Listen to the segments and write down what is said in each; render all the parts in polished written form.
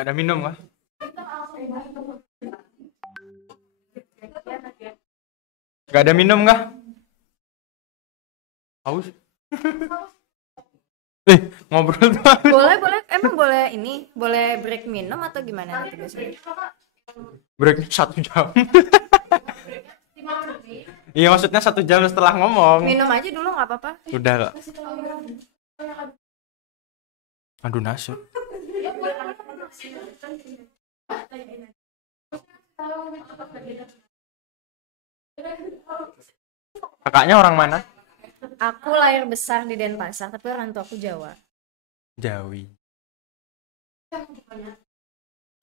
Gak ada minum kah? Gak ada minum kah? Haus? Ngobrol tuh. Boleh, emang boleh ini, boleh break minum atau gimana nanti biasanya? Break 1 jam. Iya maksudnya 1 jam setelah ngomong. Minum aja dulu nggak apa-apa. Udah kok. Aduh nasib. Kakaknya orang mana? Aku lahir besar di Denpasar, tapi orang tua aku Jawa. Jawi.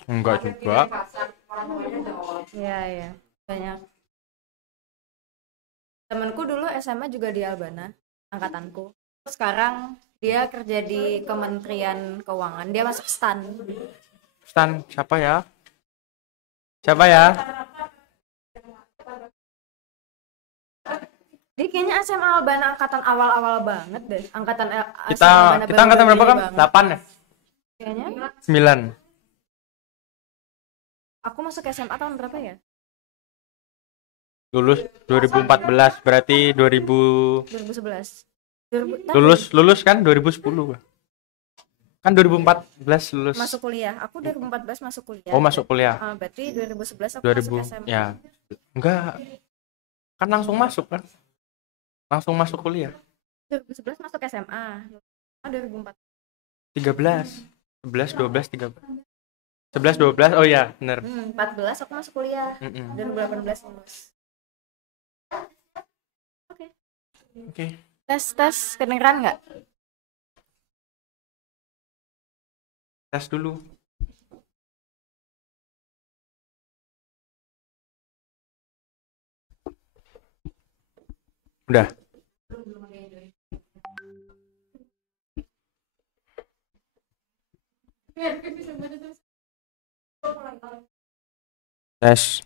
Enggak juga. Iya. Banyak. Temanku dulu SMA juga di Albana, angkatanku. Sekarang dia kerja di Kementerian Keuangan. Dia masuk STAN. Stan, siapa ya? Siapa ya? Dia kayaknya SMA Albana angkatan awal-awal banget deh. Angkatan Kita Albana kita angkatan berapa kan? 8 ya? Kayaknya 9. aku masuk SMA tahun berapa ya? Lulus 2014 berarti 2011. lulus kan 2010 gua. Kan 2014 lulus. Masuk kuliah. Aku 2014 masuk kuliah. Oh, masuk kuliah. Berarti 2011 aku 2000 masuk SMA. ya. Enggak. Kan langsung masuk kan? Langsung masuk kuliah. 2011 masuk SMA. 2014. 13. 11, 12, 13. 11, 12. Oh iya, benar. 14 aku masuk kuliah. 2018 lulus. Oke. Tes kedengeran nggak? Tes dulu. Udah. Tes.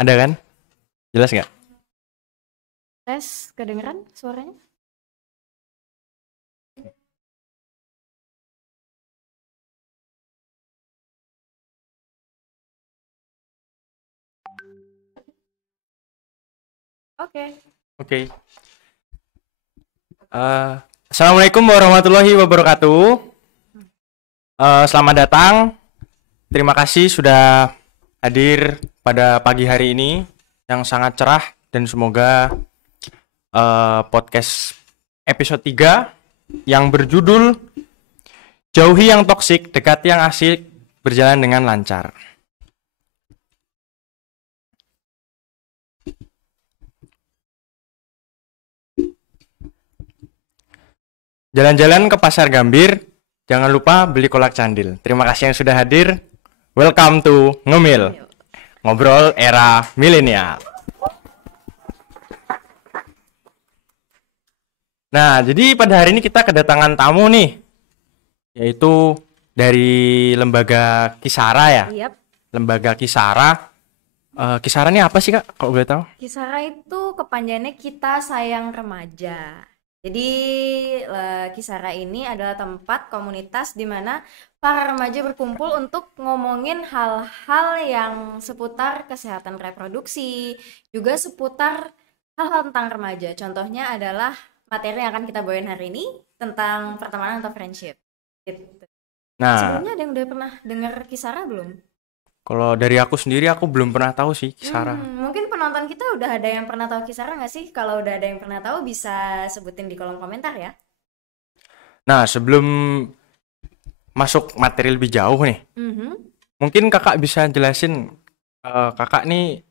Ada kan? Jelas nggak? Tes kedengeran suaranya? Oke. Assalamualaikum warahmatullahi wabarakatuh. Selamat datang. Terima kasih sudah hadir pada pagi hari ini yang sangat cerah dan semoga podcast episode 3 yang berjudul Jauhi yang toksik, dekati yang asik, berjalan dengan lancar. Jalan-jalan ke Pasar Gambir, jangan lupa beli kolak candil. Terima kasih yang sudah hadir. Welcome to Ngemil, ngobrol era milenial. Nah, jadi pada hari ini kita kedatangan tamu nih, yaitu dari lembaga Kisara ya. Yap. Lembaga Kisara. Kisara ini apa sih Kak, kalau boleh tahu? Kisara itu kepanjangannya Kita Sayang Remaja. Jadi Kisara ini adalah tempat komunitas di mana para remaja berkumpul untuk ngomongin hal-hal yang seputar kesehatan reproduksi, juga seputar hal-hal tentang remaja. Contohnya adalah materi yang akan kita bawain hari ini tentang pertemanan atau friendship. Gitu. Nah, sebelumnya ada yang udah pernah dengar Kisara belum? Kalau dari aku sendiri aku belum pernah tahu sih Kisara. Mungkin penonton kita udah ada yang pernah tahu Kisara nggak sih? Kalau udah ada yang pernah tahu bisa sebutin di kolom komentar ya. Nah, sebelum masuk materi lebih jauh nih, mungkin kakak bisa jelasin kakak nih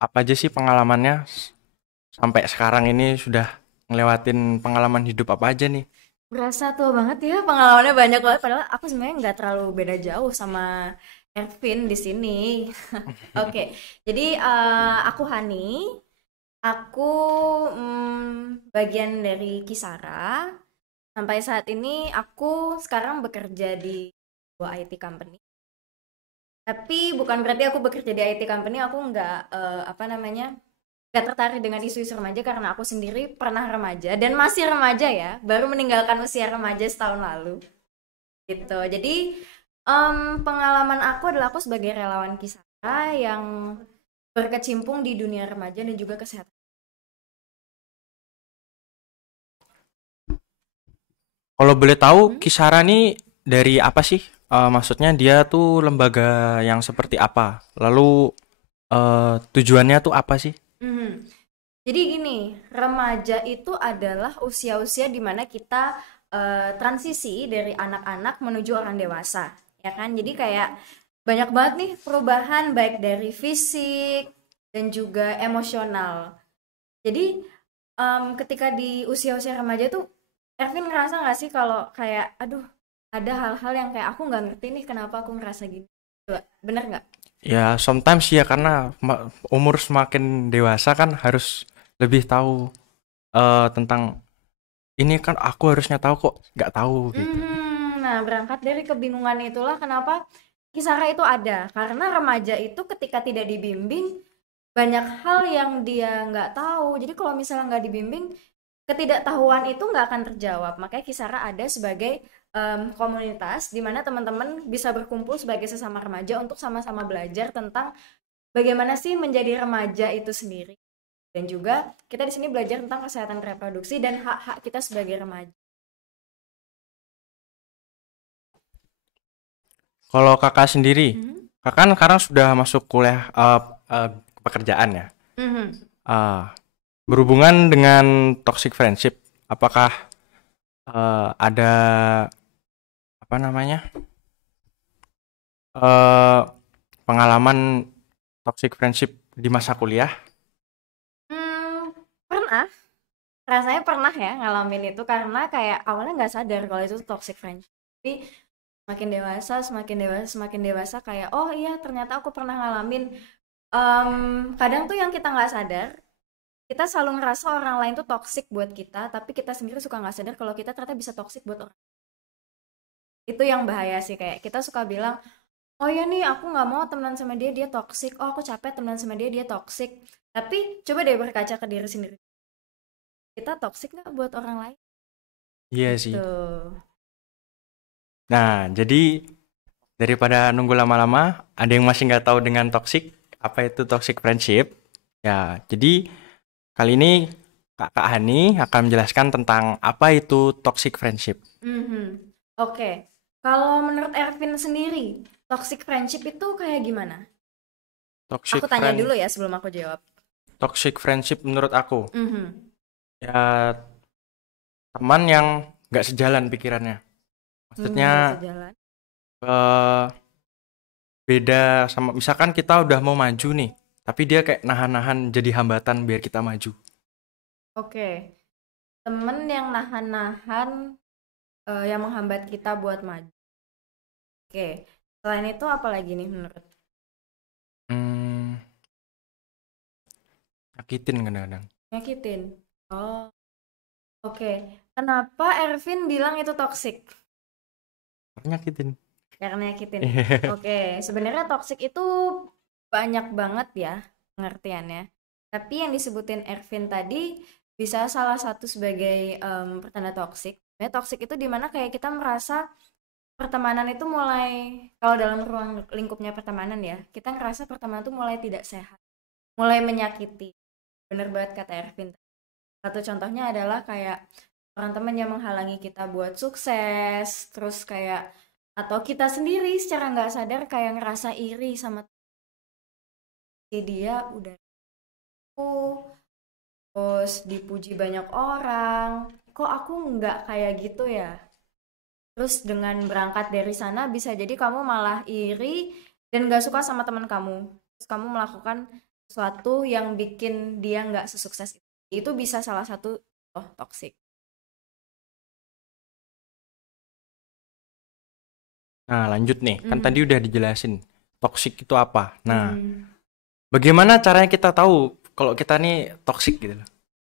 apa aja sih pengalamannya sampai sekarang ini, sudah ngelewatin pengalaman hidup apa aja nih? Berasa tua banget ya, pengalamannya banyak banget. Padahal aku sebenarnya nggak terlalu beda jauh sama Ervin di sini. Oke, jadi aku Hani, aku bagian dari Kisara. Sampai saat ini aku sekarang bekerja di sebuah IT company. Tapi bukan berarti aku bekerja di IT company aku nggak nggak tertarik dengan isu-isu remaja, karena aku sendiri pernah remaja dan masih remaja ya, baru meninggalkan usia remaja setahun lalu. gitu. Jadi pengalaman aku adalah aku sebagai relawan Kisara yang berkecimpung di dunia remaja dan juga kesehatan. Kalau boleh tahu, Kisara nih dari apa sih? Maksudnya dia tuh lembaga yang seperti apa? Lalu tujuannya tuh apa sih? Mhm. Jadi gini, remaja itu adalah usia-usia di mana kita transisi dari anak-anak menuju orang dewasa, ya kan? Jadi kayak banyak banget nih perubahan baik dari fisik dan juga emosional. Jadi ketika di usia-usia remaja tuh, Ervin ngerasa nggak sih kalau kayak, aduh, ada hal-hal yang kayak aku nggak ngerti nih kenapa aku ngerasa gini. Coba, bener nggak? Ya, sometimes ya karena umur semakin dewasa kan harus lebih tahu tentang ini kan aku harusnya tahu kok nggak tahu gitu. Nah, berangkat dari kebingungan itulah kenapa Kisara itu ada. Karena remaja itu ketika tidak dibimbing, banyak hal yang dia nggak tahu. Jadi kalau misalnya nggak dibimbing, ketidaktahuan itu nggak akan terjawab. Makanya Kisara ada sebagai komunitas di mana teman-teman bisa berkumpul sebagai sesama remaja untuk sama-sama belajar tentang bagaimana sih menjadi remaja itu sendiri. Dan juga kita di sini belajar tentang kesehatan reproduksi dan hak-hak kita sebagai remaja. Kalau kakak sendiri, Mhm. kakak kan sekarang sudah masuk kuliah pekerjaan ya. Mhm. Eh, Berhubungan dengan toxic friendship, apakah ada apa namanya eh pengalaman toxic friendship di masa kuliah? Hmm, pernah. Rasanya pernah ya ngalamin itu karena kayak awalnya nggak sadar kalau itu toxic friendship. Tapi semakin dewasa, semakin dewasa kayak oh iya ternyata aku pernah ngalamin. Kadang tuh yang kita nggak sadar, kita selalu ngerasa orang lain tuh toxic buat kita, tapi kita sendiri suka nggak sadar kalau kita ternyata bisa toxic buat orang. Itu yang bahaya sih kayak kita suka bilang, oh ya nih aku nggak mau temenan sama dia, dia toxic. Oh aku capek temenan sama dia, dia toxic. Tapi coba deh berkaca ke diri sendiri. Kita toxic nggak buat orang lain? Iya Gitu. sih. Nah, jadi daripada nunggu lama-lama, ada yang masih nggak tahu dengan toxic, apa itu toxic friendship? Ya, jadi kali ini Kakak Hani akan menjelaskan tentang apa itu toxic friendship. Mhm. Oke. Kalau menurut Ervin sendiri, toxic friendship itu kayak gimana? Aku Toxic tanya friend, dulu ya sebelum aku jawab. toxic friendship menurut aku Mhm. ya teman yang nggak sejalan pikirannya. Nggak Maksudnya sejalan. eh, beda sama misalkan kita udah mau maju nih, tapi dia kayak nahan-nahan jadi hambatan biar kita maju. Oke. Temen yang nahan-nahan, yang menghambat kita buat maju. Oke. Selain itu apa lagi nih menurut? Hmm, nyakitin kadang-kadang. Nyakitin. Oh, oke. Kenapa Ervin bilang itu toxic? Nyakitin. Karena nyakitin. Oke, sebenarnya toxic itu banyak banget ya pengertiannya. Tapi yang disebutin Ervin tadi bisa salah satu sebagai pertanda toxic. Ya, toxic itu dimana kayak kita merasa pertemanan itu mulai, kalau dalam ruang lingkupnya pertemanan ya, kita ngerasa pertemanan itu mulai tidak sehat, mulai menyakiti. Bener banget kata Ervin. Satu contohnya adalah kayak orang teman yang menghalangi kita buat sukses, terus kayak atau kita sendiri secara nggak sadar kayak ngerasa iri sama dia udah aku, terus dipuji banyak orang, kok aku nggak kayak gitu ya. Terus dengan berangkat dari sana bisa jadi kamu malah iri dan nggak suka sama teman kamu. Terus kamu melakukan sesuatu yang bikin dia nggak sesukses itu. Itu bisa salah satu toxic. Nah, lanjut nih. Kan tadi Mhm. udah dijelasin toxic itu apa. Nah, Mhm. bagaimana caranya kita tahu kalau kita nih toxic gitu loh.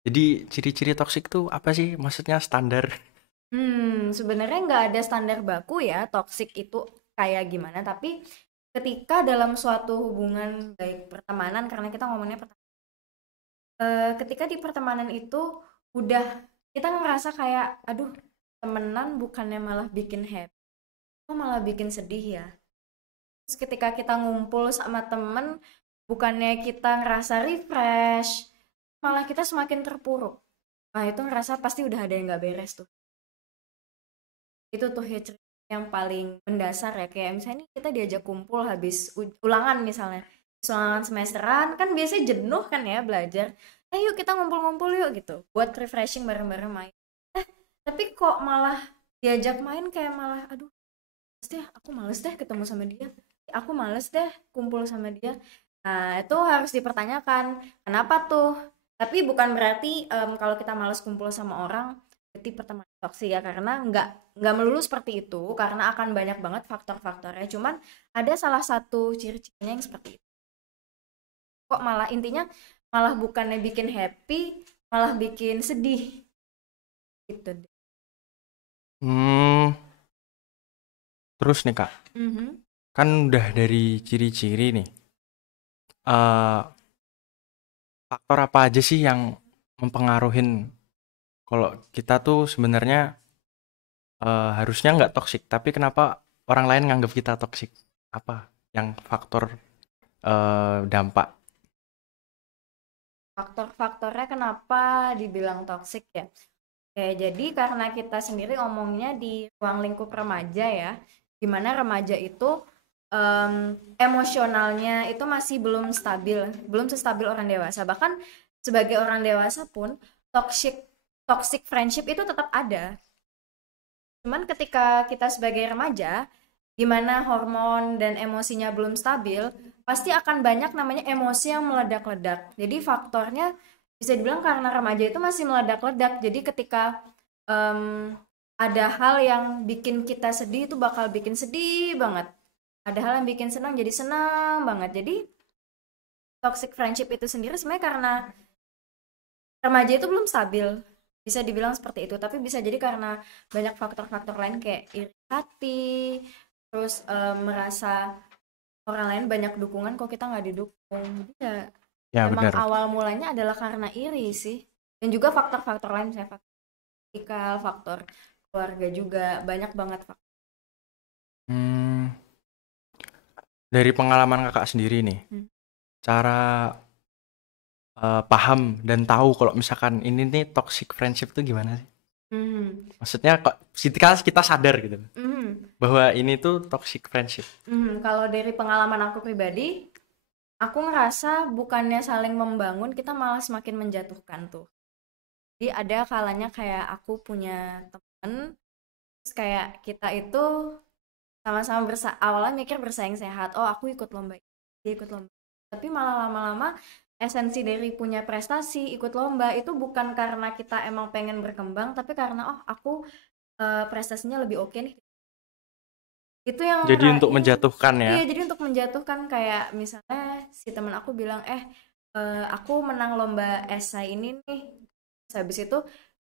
Jadi ciri-ciri toxic itu apa sih? Maksudnya standar. Sebenarnya nggak ada standar baku ya toxic itu kayak gimana, tapi ketika dalam suatu hubungan baik pertemanan karena kita ngomongnya ketika di pertemanan itu udah kita ngerasa kayak aduh temenan bukannya malah bikin happy, kok malah bikin sedih ya. Terus ketika kita ngumpul sama temen, bukannya kita ngerasa refresh, malah kita semakin terpuruk. Nah itu ngerasa pasti udah ada yang nggak beres tuh. Itu tuh ya cerita yang paling mendasar ya, kayak misalnya nih kita diajak kumpul habis ulangan misalnya, ulangan semesteran kan biasanya jenuh kan ya belajar, yuk kita ngumpul-ngumpul yuk gitu buat refreshing bareng-bareng main, tapi kok malah diajak main kayak malah aduh pasti aku males deh ketemu sama dia, aku males deh kumpul sama dia. Nah itu harus dipertanyakan kenapa tuh, tapi bukan berarti kalau kita males kumpul sama orang berarti pertemanan toksik ya, karena nggak melulu seperti itu, karena akan banyak banget faktor-faktornya, cuman ada salah satu ciri-cirinya yang seperti itu. Kok malah intinya malah bukannya bikin happy malah bikin sedih gitu deh. Terus nih Kak, kan udah dari ciri-ciri nih, faktor apa aja sih yang mempengaruhin kalau kita tuh sebenarnya harusnya nggak toksik, tapi kenapa orang lain nganggap kita toksik? Apa yang faktor dampak? Faktor-faktornya kenapa dibilang toksik ya? Oke, jadi karena kita sendiri ngomongnya di ruang lingkup remaja ya, dimana remaja itu emosionalnya itu masih belum stabil, belum sestabil orang dewasa. Bahkan sebagai orang dewasa pun toxic friendship itu tetap ada. Cuman ketika kita sebagai remaja, di mana hormon dan emosinya belum stabil, pasti akan banyak namanya emosi yang meledak-ledak. Jadi faktornya bisa dibilang karena remaja itu masih meledak-ledak. Jadi ketika ada hal yang bikin kita sedih itu bakal bikin sedih banget. Ada hal yang bikin senang jadi senang banget. Jadi toxic friendship itu sendiri sebenarnya karena remaja itu belum stabil. Bisa dibilang seperti itu, tapi bisa jadi karena banyak faktor-faktor lain kayak iri hati, terus merasa orang lain banyak dukungan kok kita nggak didukung. Jadi Ya emang benar. awal mulanya adalah karena iri sih, dan juga faktor-faktor lain, misalnya faktor etikal, faktor keluarga juga banyak banget faktor. Dari pengalaman kakak sendiri nih, cara paham dan tahu kalau misalkan ini nih toxic friendship tuh gimana sih? Maksudnya kok kita sadar gitu bahwa ini tuh toxic friendship. Kalau dari pengalaman aku pribadi, aku ngerasa bukannya saling membangun, kita malah semakin menjatuhkan tuh. Jadi ada kalanya kayak aku punya temen, terus kayak kita itu sama-sama awalnya mikir bersaing sehat, oh aku ikut lomba, dia ikut lomba, tapi malah lama-lama esensi dari punya prestasi ikut lomba itu bukan karena kita emang pengen berkembang, tapi karena oh aku prestasinya lebih oke nih. Itu yang Jadi untuk menjatuhkan ya. Iya, jadi untuk menjatuhkan, kayak misalnya si teman aku bilang aku menang lomba esai ini nih. Terus habis itu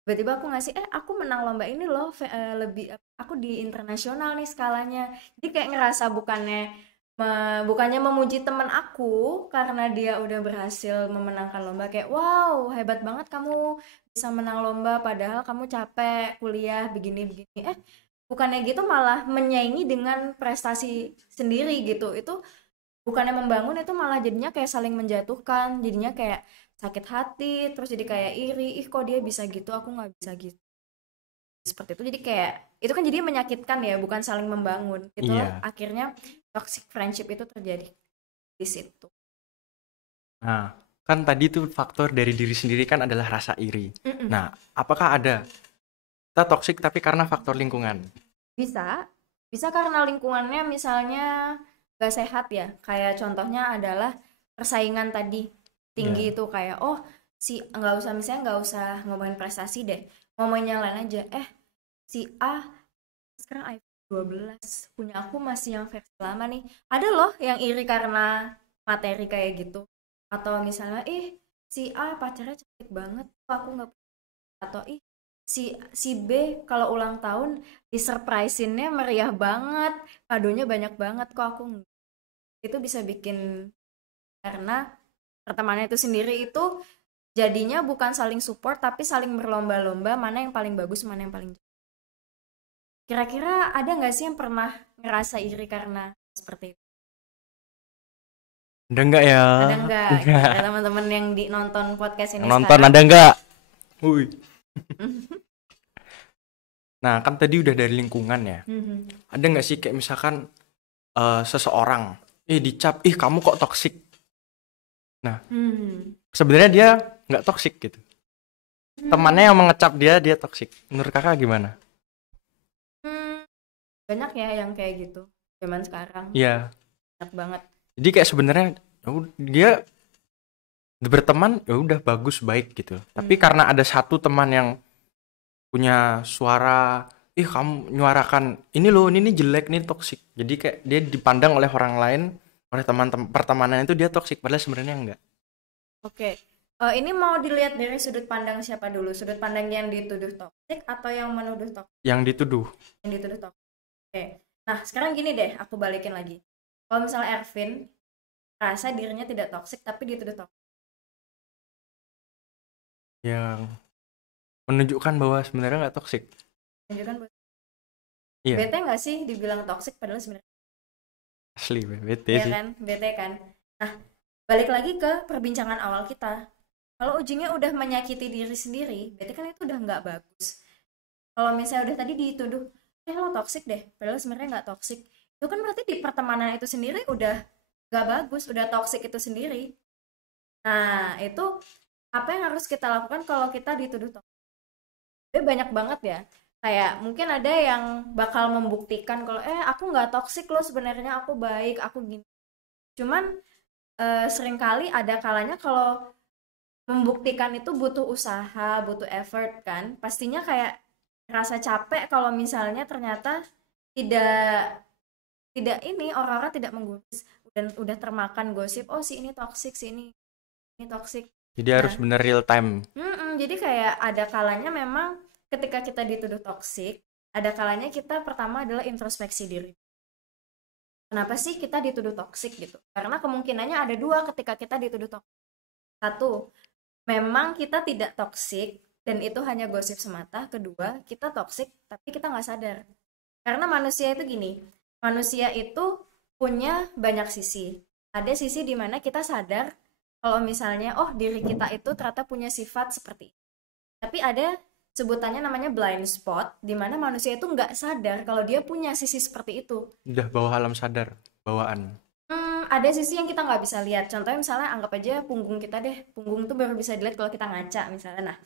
tiba-tiba aku ngasih aku menang lomba ini loh, lebih aku di internasional nih skalanya. Jadi kayak ngerasa bukannya memuji teman aku karena dia udah berhasil memenangkan lomba, kayak wow hebat banget kamu bisa menang lomba padahal kamu capek kuliah begini-begini, bukannya gitu malah menyaingi dengan prestasi sendiri gitu. Itu bukannya membangun, itu malah jadinya kayak saling menjatuhkan, jadinya kayak sakit hati, terus jadi kayak iri, ih kok dia bisa gitu aku nggak bisa gitu, seperti itu. Jadi kayak itu kan jadi menyakitkan ya, bukan saling membangun. Itulah akhirnya toxic friendship itu terjadi di situ. Nah, kan tadi tuh faktor dari diri sendiri kan adalah rasa iri. Nah, apakah ada kita toksik tapi karena faktor lingkungan? Bisa karena lingkungannya misalnya gak sehat ya. Kayak contohnya adalah persaingan tadi tinggi itu, kayak oh si nggak usah ngomongin prestasi deh, ngomongin yang lain aja. Si A sekarang iPhone 12, punya aku masih yang versi lama nih. Ada loh yang iri karena materi kayak gitu. Atau misalnya si A pacarnya cantik banget kok aku nggak, atau si B kalau ulang tahun disurprisinnya meriah banget, kadonya banyak banget kok aku nggak. Itu bisa bikin, karena pertemanan itu sendiri itu jadinya bukan saling support tapi saling berlomba-lomba mana yang paling bagus, mana yang paling. Kira-kira ada nggak sih yang pernah ngerasa iri karena seperti itu? Ada enggak ya? Ada enggak? Enggak. Ada teman-teman yang nonton podcast ini Nonton sekarang? ada enggak? Wih. Nah, kan tadi udah dari lingkungan ya. Ada nggak sih kayak misalkan seseorang, dicap, kamu kok toksik. Nah, sebenarnya dia nggak toksik gitu. Temannya yang mengecap dia toksik. Menurut kakak gimana? Banyak ya yang kayak gitu zaman sekarang. Iya. Banyak banget. Jadi kayak sebenarnya dia berteman ya udah bagus baik gitu. Tapi karena ada satu teman yang punya suara, kamu nyuarakan ini loh, ini jelek, ini toksik. Jadi kayak dia dipandang oleh orang lain, oleh teman pertemanan itu dia toksik, padahal sebenarnya enggak. Oke. Ini mau dilihat dari sudut pandang siapa dulu? Sudut pandang yang dituduh toksik atau yang menuduh toksik? Yang dituduh. Yang dituduh toksik. Oke. Nah, sekarang gini deh, aku balikin lagi. Kalau misalnya Ervin rasa dirinya tidak toksik tapi dituduh toksik. Yang menunjukkan bahwa sebenarnya nggak toksik. Menunjukkan bahwa Iya. bete nggak sih dibilang toksik padahal sebenarnya Asli bete ya sih. kan, bete kan. Nah, balik lagi ke perbincangan awal kita. Kalau ujungnya udah menyakiti diri sendiri, berarti kan itu udah nggak bagus. Kalau misalnya udah tadi dituduh, lo toksik deh, padahal sebenarnya nggak toksik. Itu kan berarti di pertemanan itu sendiri udah nggak bagus, udah toksik itu sendiri. Nah, itu apa yang harus kita lakukan kalau kita dituduh toksik? Banyak banget ya. Kayak mungkin ada yang bakal membuktikan kalau aku nggak toksik loh, sebenarnya aku baik, aku gini. Cuman seringkali ada kalanya kalau membuktikan itu butuh usaha, butuh effort kan. Pastinya kayak rasa capek kalau misalnya ternyata tidak ini orang-orang tidak menggubris dan udah termakan gosip, si ini toksik, si ini toksik. Jadi harus bener real time. Jadi kayak ada kalanya memang ketika kita dituduh toksik, ada kalanya kita pertama adalah introspeksi diri. Kenapa sih kita dituduh toksik gitu? Karena kemungkinannya ada dua ketika kita dituduh toksik. Satu, memang kita tidak toksik dan itu hanya gosip semata. Kedua, kita toksik tapi kita nggak sadar. Karena manusia itu gini, manusia itu punya banyak sisi. Ada sisi di mana kita sadar kalau misalnya diri kita itu ternyata punya sifat seperti itu. Tapi ada sebutannya namanya blind spot, di mana manusia itu nggak sadar kalau dia punya sisi seperti itu. Udah bawah alam sadar, bawaan. Ada sisi yang kita nggak bisa lihat. Contohnya misalnya anggap aja punggung kita deh. Punggung tuh baru bisa dilihat kalau kita ngaca misalnya. Nah,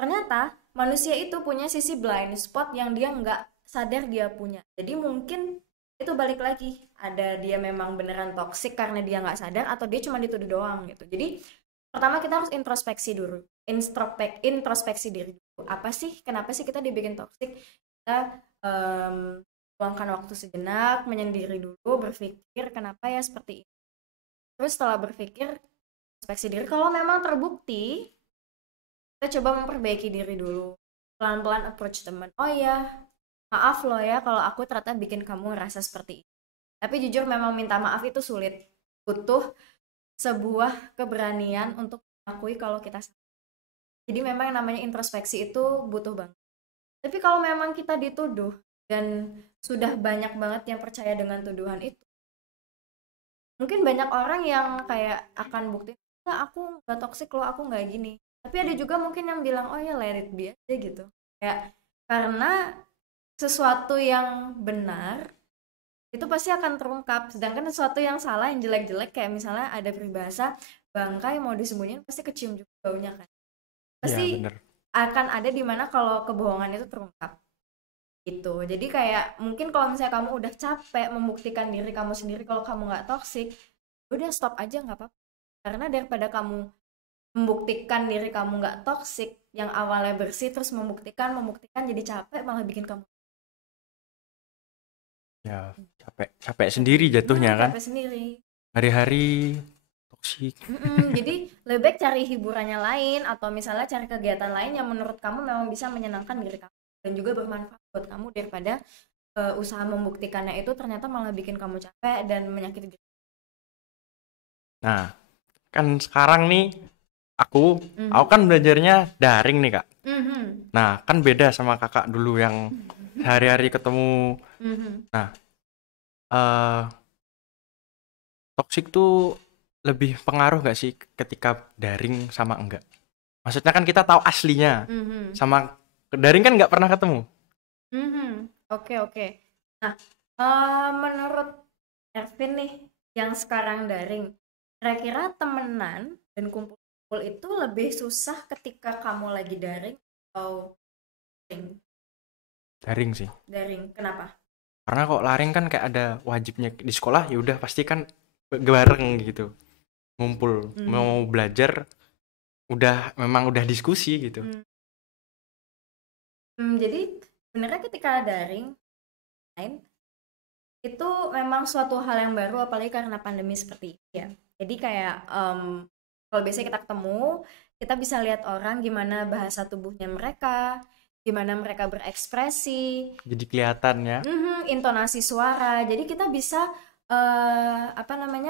ternyata manusia itu punya sisi blind spot yang dia nggak sadar dia punya. Jadi mungkin itu balik lagi. Ada dia memang beneran toksik karena dia nggak sadar atau dia cuma dituduh doang gitu. Jadi pertama kita harus introspeksi dulu. Introspeksi diri dulu. Apa sih? Kenapa sih kita dibikin toksik? Kita luangkan waktu sejenak, menyendiri dulu, berpikir kenapa ya seperti ini. Terus setelah berpikir, introspeksi diri, kalau memang terbukti, kita coba memperbaiki diri dulu. Pelan-pelan approach teman. Oh ya, maaf loh ya kalau aku ternyata bikin kamu ngerasa seperti ini. Tapi jujur memang minta maaf itu sulit. Butuh sebuah keberanian untuk mengakui kalau kita salah. Jadi memang yang namanya introspeksi itu butuh banget. Tapi kalau memang kita dituduh, dan sudah banyak banget yang percaya dengan tuduhan itu, mungkin banyak orang yang kayak akan buktiin, enggak, aku nggak toksik loh, aku nggak gini. Tapi ada juga mungkin yang bilang, oh ya let it be aja gitu. Kayak karena sesuatu yang benar itu pasti akan terungkap, sedangkan sesuatu yang salah, yang jelek-jelek, kayak misalnya ada peribahasa bangkai mau disembunyiin pasti kecium juga baunya kan. Pasti ya, akan ada dimana kalau kebohongan itu terungkap gitu. Jadi kayak mungkin kalau misalnya kamu udah capek membuktikan diri kamu sendiri kalau kamu nggak toksik, udah stop aja, nggak apa-apa. Karena daripada kamu membuktikan diri kamu nggak toksik yang awalnya bersih terus membuktikan jadi capek, malah bikin kamu ya capek sendiri jatuhnya kan. Capek sendiri. Hari-hari toksik. Jadi lebih baik cari hiburannya lain atau misalnya cari kegiatan lain yang menurut kamu memang bisa menyenangkan diri kamu dan juga bermanfaat buat kamu daripada usaha membuktikannya itu ternyata malah bikin kamu capek dan menyakiti diri. Nah, kan sekarang nih aku kan belajarnya daring nih kak. Nah, kan beda sama kakak dulu yang hari-hari ketemu. Nah, eh toxic tuh lebih pengaruh nggak sih ketika daring sama enggak? Maksudnya kan kita tahu aslinya, sama daring kan nggak pernah ketemu. Oke. Nah, menurut Ervin nih, yang sekarang daring, kira-kira temenan dan kumpul-kumpul itu lebih susah ketika kamu lagi daring atau daring? Daring sih. Daring, kenapa? Karena kok laring kan kayak ada wajibnya di sekolah, ya udah pasti kan bareng gitu. Ngumpul, mau belajar memang udah diskusi gitu. Jadi sebenarnya ketika daring itu memang suatu hal yang baru, apalagi karena pandemi seperti ini ya. Jadi kayak kalau biasanya kita ketemu, kita bisa lihat orang gimana bahasa tubuhnya mereka, gimana mereka berekspresi, Jadi kelihatan ya. intonasi suara. Jadi kita bisa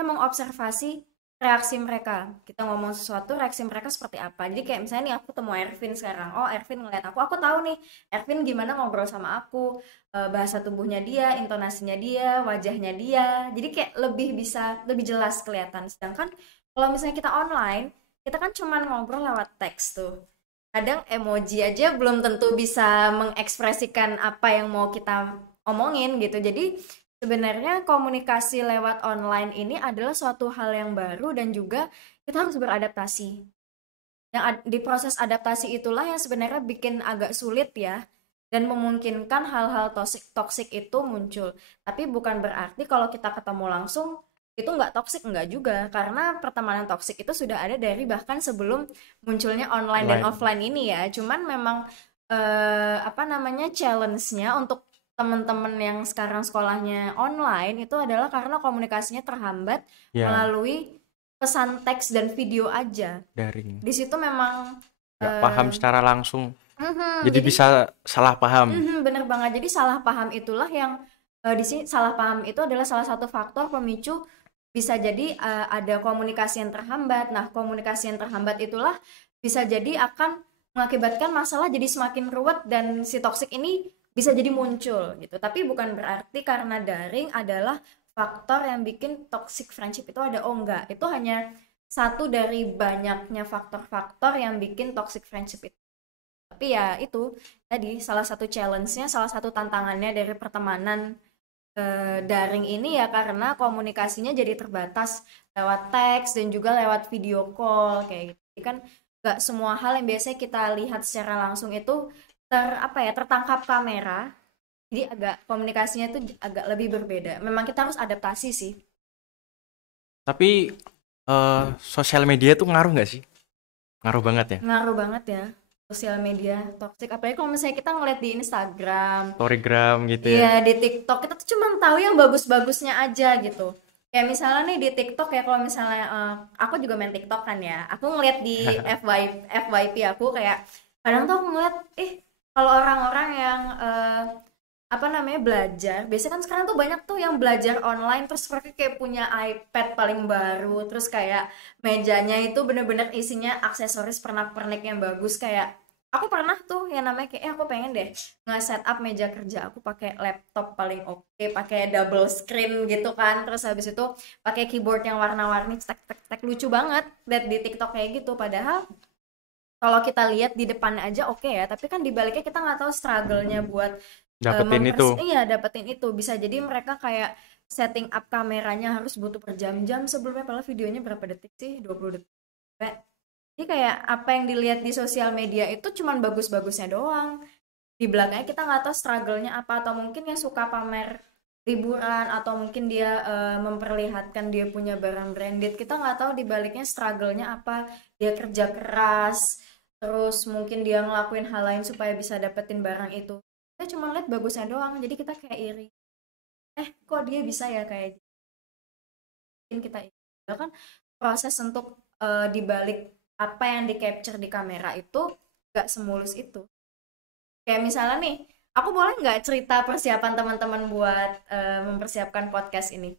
mengobservasi reaksi mereka. Kita ngomong sesuatu, reaksi mereka seperti apa. Jadi kayak misalnya nih aku ketemu Ervin sekarang. Oh, Ervin ngeliat aku tahu nih Ervin gimana ngobrol sama aku, bahasa tubuhnya dia, intonasinya dia, wajahnya dia. Jadi kayak lebih jelas kelihatan. Sedangkan kalau misalnya kita online, kita kan cuman ngobrol lewat teks tuh. Kadang emoji aja belum tentu bisa mengekspresikan apa yang mau kita omongin gitu. Jadi sebenarnya komunikasi lewat online ini adalah suatu hal yang baru dan juga kita harus beradaptasi. Di proses adaptasi itulah yang sebenarnya bikin agak sulit ya, dan memungkinkan hal-hal toksik itu muncul. Tapi bukan berarti kalau kita ketemu langsung itu nggak toksik, nggak juga, karena pertemanan toksik itu sudah ada dari bahkan sebelum munculnya online dan offline ini ya. Cuman memang challenge-nya untuk teman-teman yang sekarang sekolahnya online itu adalah karena komunikasinya terhambat melalui pesan teks dan video aja. Daring. Di situ memang nggak paham secara langsung. Jadi bisa salah paham. Bener banget. Jadi salah paham itulah yang di sini, salah paham itu adalah salah satu faktor pemicu bisa jadi ada komunikasi yang terhambat. Nah, komunikasi yang terhambat itulah bisa jadi akan mengakibatkan masalah jadi semakin ruwet dan si toksik ini bisa jadi muncul gitu. Tapi bukan berarti karena daring adalah faktor yang bikin toxic friendship itu ada. Oh enggak, itu hanya satu dari banyaknya faktor-faktor yang bikin toxic friendship itu. Tapi ya itu tadi salah satu challenge-nya, salah satu tantangannya dari pertemanan daring ini ya, karena komunikasinya jadi terbatas lewat teks dan juga lewat video call kayak gitu. Jadi kan nggak semua hal yang biasanya kita lihat secara langsung itu tertangkap kamera. Jadi komunikasinya itu agak lebih berbeda. Memang kita harus adaptasi sih. Tapi sosial media tuh ngaruh nggak sih? Ngaruh banget ya? Ngaruh banget ya. Sosial media toksik, apalagi kalau misalnya kita ngeliat di Instagram, Storygram gitu ya. Iya, di TikTok kita tuh cuma tahu yang bagus-bagusnya aja gitu. Kayak misalnya nih di TikTok ya, kalau misalnya aku juga main TikTok kan ya. Aku ngeliat di FYP aku kayak kadang tuh aku ngeliat kalau orang-orang yang belajar, biasanya kan sekarang tuh banyak tuh yang belajar online terus mereka kayak punya iPad paling baru, terus kayak mejanya itu bener-bener isinya aksesoris pernak-pernik yang bagus. Kayak aku pernah tuh yang namanya kayak aku pengen deh nge-setup meja kerja aku pakai laptop paling oke, pakai double screen gitu kan, terus habis itu pakai keyboard yang warna-warni tek lucu banget liat di TikTok kayak gitu. Padahal kalau kita lihat di depan aja oke ya, tapi kan di baliknya kita nggak tahu struggle-nya buat dapetin itu. Iya, dapetin itu. Bisa jadi mereka kayak setting up kameranya harus butuh berjam-jam sebelumnya, padahal videonya berapa detik sih? 20 detik. Jadi kayak apa yang dilihat di sosial media itu cuman bagus-bagusnya doang. Di belakangnya kita nggak tahu struggle-nya apa, atau mungkin yang suka pamer liburan, atau mungkin dia memperlihatkan dia punya barang branded, kita nggak tahu di baliknya struggle-nya apa. Dia kerja keras, terus mungkin dia ngelakuin hal lain supaya bisa dapetin barang itu. Kita cuma lihat bagusnya doang, jadi kita kayak iri. Kok dia bisa ya kayak gitu. Mungkin kita iri. Bahkan proses untuk dibalik apa yang di capture di kamera itu gak semulus itu. Kayak misalnya nih, aku boleh nggak cerita persiapan teman-teman buat mempersiapkan podcast ini?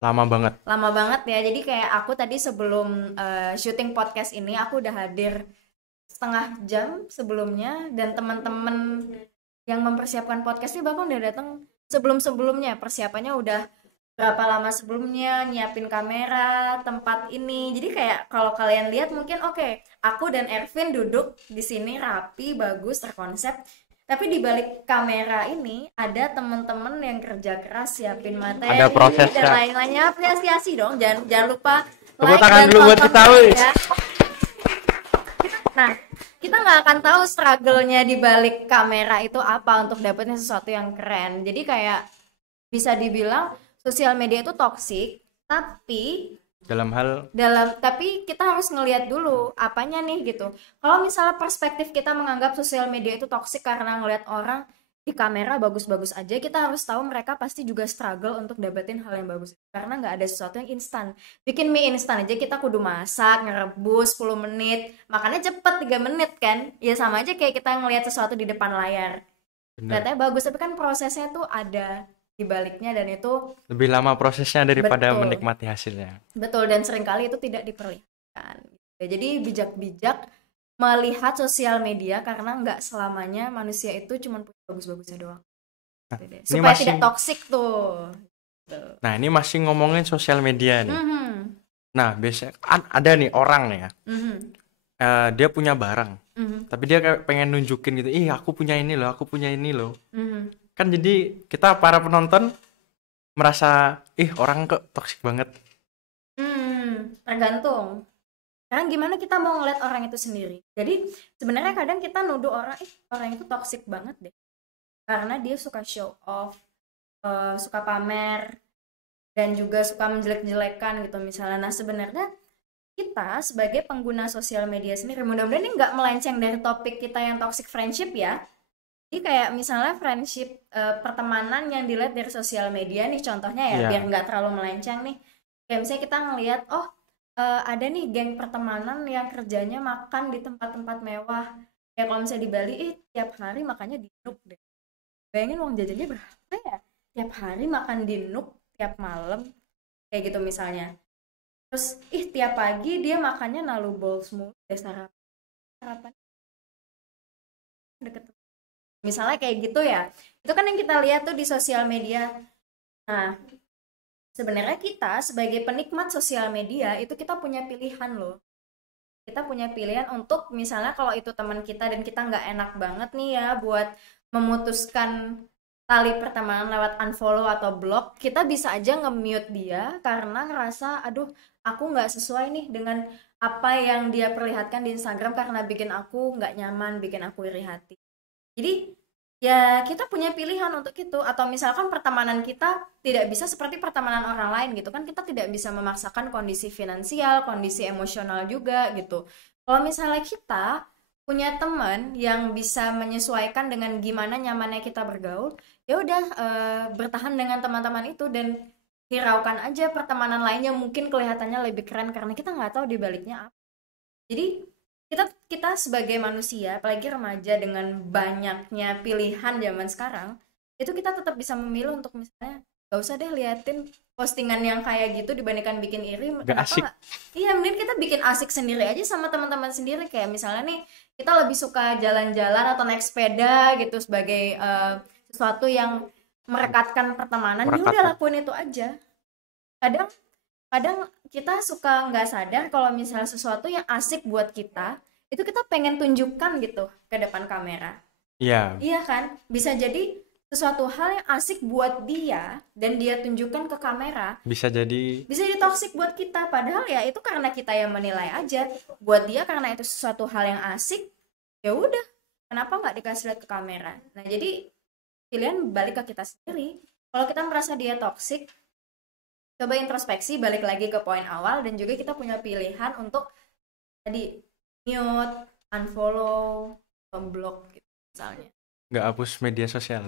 Lama banget. Lama banget ya. Jadi kayak aku tadi sebelum syuting podcast ini aku udah hadir setengah jam sebelumnya, dan teman-teman yang mempersiapkan podcast ini bahkan udah datang sebelum-sebelumnya. Persiapannya udah berapa lama sebelumnya nyiapin kamera tempat ini. Jadi kayak kalau kalian lihat mungkin oke, aku dan Ervin duduk di sini rapi, bagus, terkonsep. Tapi di balik kamera ini ada teman-teman yang kerja keras siapin materi Ada prosesnya. dan lain-lainnya. Apresiasi dong. Jangan lupa Tepuk like tangan dan dulu buat tonton kita, woi. ya. Nah, kita nggak akan tahu struggle-nya di balik kamera itu apa untuk dapetin sesuatu yang keren. Jadi kayak bisa dibilang sosial media itu toksik, tapi tapi kita harus ngelihat dulu apanya nih gitu. Kalau misalnya perspektif kita menganggap sosial media itu toksik karena ngelihat orang di kamera bagus-bagus aja, kita harus tahu mereka pasti juga struggle untuk dapetin hal yang bagus. Karena nggak ada sesuatu yang instan. Bikin mie instan aja kita kudu masak, ngerebus 10 menit, makannya cepet 3 menit kan. Ya sama aja kayak kita ngelihat sesuatu di depan layar. Katanya bagus, tapi kan prosesnya tuh ada di baliknya dan itu lebih lama prosesnya daripada betul, menikmati hasilnya. Betul, dan seringkali itu tidak diperlihatkan. Jadi bijak-bijak melihat sosial media karena nggak selamanya manusia itu cuma bagus-bagusnya doang. Nah, supaya tidak toksik tuh. Nah, ini masih ngomongin sosial media nih. Nah, biasanya ada nih orang ya. Dia punya barang. Tapi dia kayak pengen nunjukin gitu, ih aku punya ini loh, aku punya ini loh. Kan jadi kita para penonton merasa orang kok toksik banget. Tergantung. Karena gimana kita mau ngeliat orang itu sendiri. Jadi sebenarnya kadang kita nuduh orang itu toksik banget deh. Karena dia suka show off, suka pamer, dan juga suka menjelek-jelekan gitu misalnya. Nah sebenarnya kita sebagai pengguna sosial media sendiri, mudah-mudahan ini nggak melenceng dari topik kita yang toxic friendship ya. Jadi kayak misalnya friendship, pertemanan yang dilihat dari sosial media nih contohnya ya, biar nggak terlalu melenceng nih. Kayak misalnya kita ngelihat, ada nih geng pertemanan yang kerjanya makan di tempat-tempat mewah. Ya kalau misalnya di Bali, tiap hari makannya di Nuk deh. Bayangin uang jajannya berapa ya? Tiap hari makan di Nuk, tiap malam. Kayak gitu misalnya. Terus, tiap pagi dia makannya nalu bowls mulu. Sarapan. Deket. Misalnya kayak gitu ya. Itu kan yang kita lihat tuh di sosial media. Nah, sebenarnya kita sebagai penikmat sosial media itu kita punya pilihan loh. Kita punya pilihan untuk misalnya kalau itu teman kita dan kita nggak enak banget nih ya buat memutuskan tali pertemanan lewat unfollow atau block, kita bisa aja nge-mute dia karena ngerasa aduh aku nggak sesuai nih dengan apa yang dia perlihatkan di Instagram karena bikin aku nggak nyaman, bikin aku iri hati. Jadi ya kita punya pilihan untuk itu. Atau misalkan pertemanan kita tidak bisa seperti pertemanan orang lain gitu kan, kita tidak bisa memaksakan kondisi finansial, kondisi emosional juga gitu. Kalau misalnya kita punya teman yang bisa menyesuaikan dengan gimana nyamannya kita bergaul, ya udah bertahan dengan teman-teman itu dan hiraukan aja pertemanan lainnya mungkin kelihatannya lebih keren karena kita nggak tahu di baliknya apa. Jadi kita sebagai manusia, apalagi remaja dengan banyaknya pilihan zaman sekarang, itu kita tetap bisa memilih untuk misalnya gak usah deh liatin postingan yang kayak gitu dibandingkan bikin iri. Gak asik. Iya, mending kita bikin asik sendiri aja sama teman-teman sendiri. Kayak misalnya nih, kita lebih suka jalan-jalan atau naik sepeda gitu sebagai sesuatu yang merekatkan pertemanan. Ya udah lakuin itu aja. Kadang kita suka nggak sadar kalau misalnya sesuatu yang asik buat kita itu kita pengen tunjukkan gitu ke depan kamera. Iya kan, bisa jadi sesuatu hal yang asik buat dia dan dia tunjukkan ke kamera bisa jadi toksik buat kita, padahal ya itu karena kita yang menilai aja. Buat dia karena itu sesuatu hal yang asik, ya udah kenapa nggak dikasih lihat ke kamera. Nah jadi pilihan balik ke kita sendiri. Kalau kita merasa dia toksik, coba introspeksi, balik lagi ke poin awal, dan juga kita punya pilihan untuk tadi mute, unfollow, unblock gitu misalnya. Nggak hapus media sosial.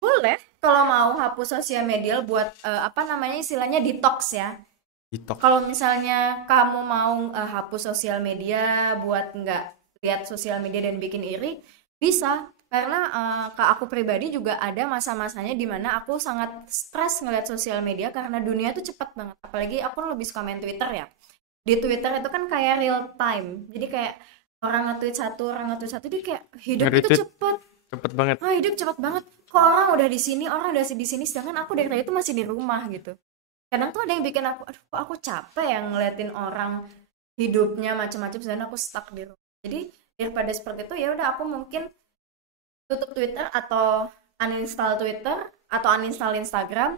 Boleh kalau mau hapus sosial media buat istilahnya detox ya. Detox. Kalau misalnya kamu mau hapus sosial media buat nggak lihat sosial media dan bikin iri, bisa. Karena ke aku pribadi juga ada masa-masanya dimana aku sangat stres ngeliat sosial media karena dunia tuh cepet banget. Apalagi aku lebih suka main Twitter ya. Di Twitter itu kan kayak real time. Jadi kayak orang nge-tweet satu, jadi kayak hidup itu cepet banget. Hidup cepet banget. Kok orang udah di sini, sedangkan aku dari tadi itu masih di rumah gitu. kadang tuh ada yang bikin aku, aduh kok aku capek yang ngeliatin orang hidupnya macam-macam sedangkan aku stuck di rumah. Jadi daripada seperti itu ya udah aku mungkin tutup Twitter atau uninstall Twitter atau uninstall Instagram,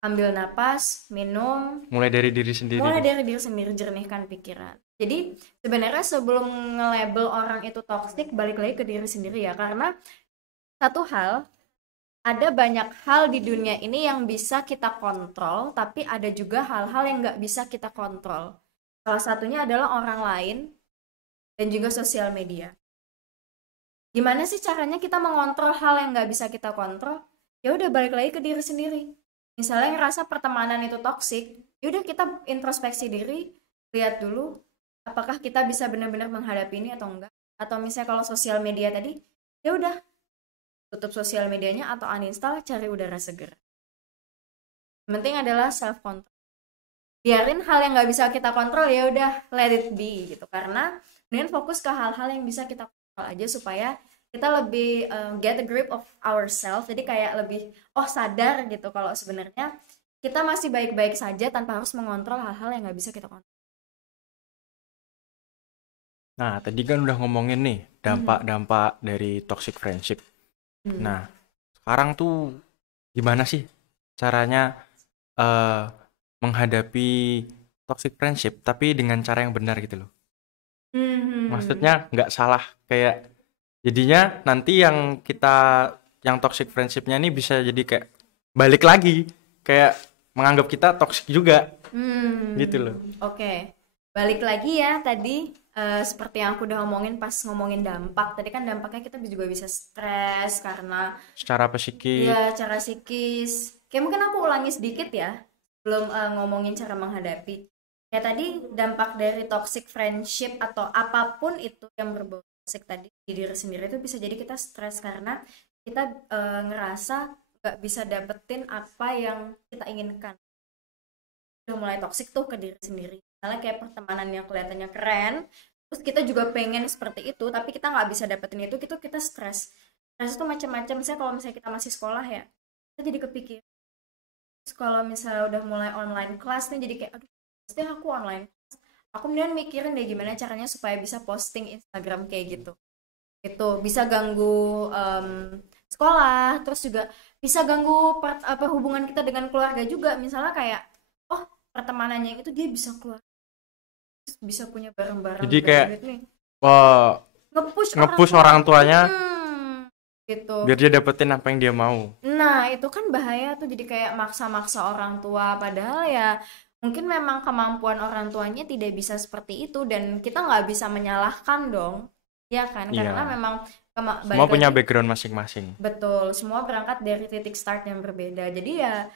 ambil napas, minum, Mulai dari diri sendiri mulai nih. dari diri sendiri, jernihkan pikiran. Jadi sebenarnya sebelum nge-label orang itu toxic, balik lagi ke diri sendiri ya, karena satu hal, ada banyak hal di dunia ini yang bisa kita kontrol, tapi ada juga hal-hal yang nggak bisa kita kontrol. Salah satunya adalah orang lain dan juga sosial media. Gimana sih caranya kita mengontrol hal yang nggak bisa kita kontrol? Ya udah balik lagi ke diri sendiri. Misalnya ngerasa pertemanan itu toksik, ya udah kita introspeksi diri, lihat dulu apakah kita bisa benar-benar menghadapi ini atau enggak. Atau misalnya kalau sosial media tadi, ya udah tutup sosial medianya atau uninstall, cari udara seger. Yang penting adalah self control. Biarin hal yang nggak bisa kita kontrol, ya udah let it be gitu. Karena mending fokus ke hal-hal yang bisa kita kontrol aja supaya kita lebih get a grip of ourselves. Jadi kayak lebih sadar gitu kalau sebenarnya kita masih baik-baik saja tanpa harus mengontrol hal-hal yang nggak bisa kita kontrol. Nah, tadi kan udah ngomongin nih dampak-dampak dari toxic friendship. Nah, sekarang tuh gimana sih caranya eh menghadapi toxic friendship tapi dengan cara yang benar gitu loh. Maksudnya nggak salah kayak jadinya nanti yang toxic friendshipnya ini bisa jadi kayak balik lagi kayak menganggap kita toxic juga gitu loh. Oke. Balik lagi ya tadi, seperti yang aku udah ngomongin pas ngomongin dampak. Tadi kan dampaknya kita juga bisa stres karena Secara psikis. ya cara psikis. Kayak mungkin aku ulangi sedikit ya, belum ngomongin cara menghadapi. Kayak tadi dampak dari toxic friendship atau apapun itu yang berbau toxic tadi di diri sendiri itu bisa jadi kita stres karena kita ngerasa gak bisa dapetin apa yang kita inginkan. Udah mulai toxic tuh ke diri sendiri. Misalnya kayak pertemanan yang kelihatannya keren, terus kita juga pengen seperti itu, tapi kita nggak bisa dapetin itu, kita stres. Stres itu macam-macam. Misalnya kalau misalnya kita masih sekolah ya, kita jadi kepikir. Terus kalau misalnya udah mulai online class nih, jadi kayak, aduh, pasti aku online class. Aku kemudian mikirin deh gimana caranya supaya bisa posting Instagram kayak gitu. Itu bisa ganggu sekolah, terus juga bisa ganggu hubungan kita dengan keluarga juga. Misalnya kayak, oh pertemanannya itu dia bisa keluar, terus bisa punya barang-barang Jadi kayak branded nih, wah, nge-push nge-push orang tuanya gitu. biar dia dapetin apa yang dia mau. Nah itu kan bahaya tuh, jadi kayak maksa-maksa orang tua, padahal ya mungkin memang kemampuan orang tuanya tidak bisa seperti itu dan kita nggak bisa menyalahkan dong, ya kan, karena Iya. memang Semua balik punya lagi, background masing-masing. betul, semua berangkat dari titik start yang berbeda. Jadi ya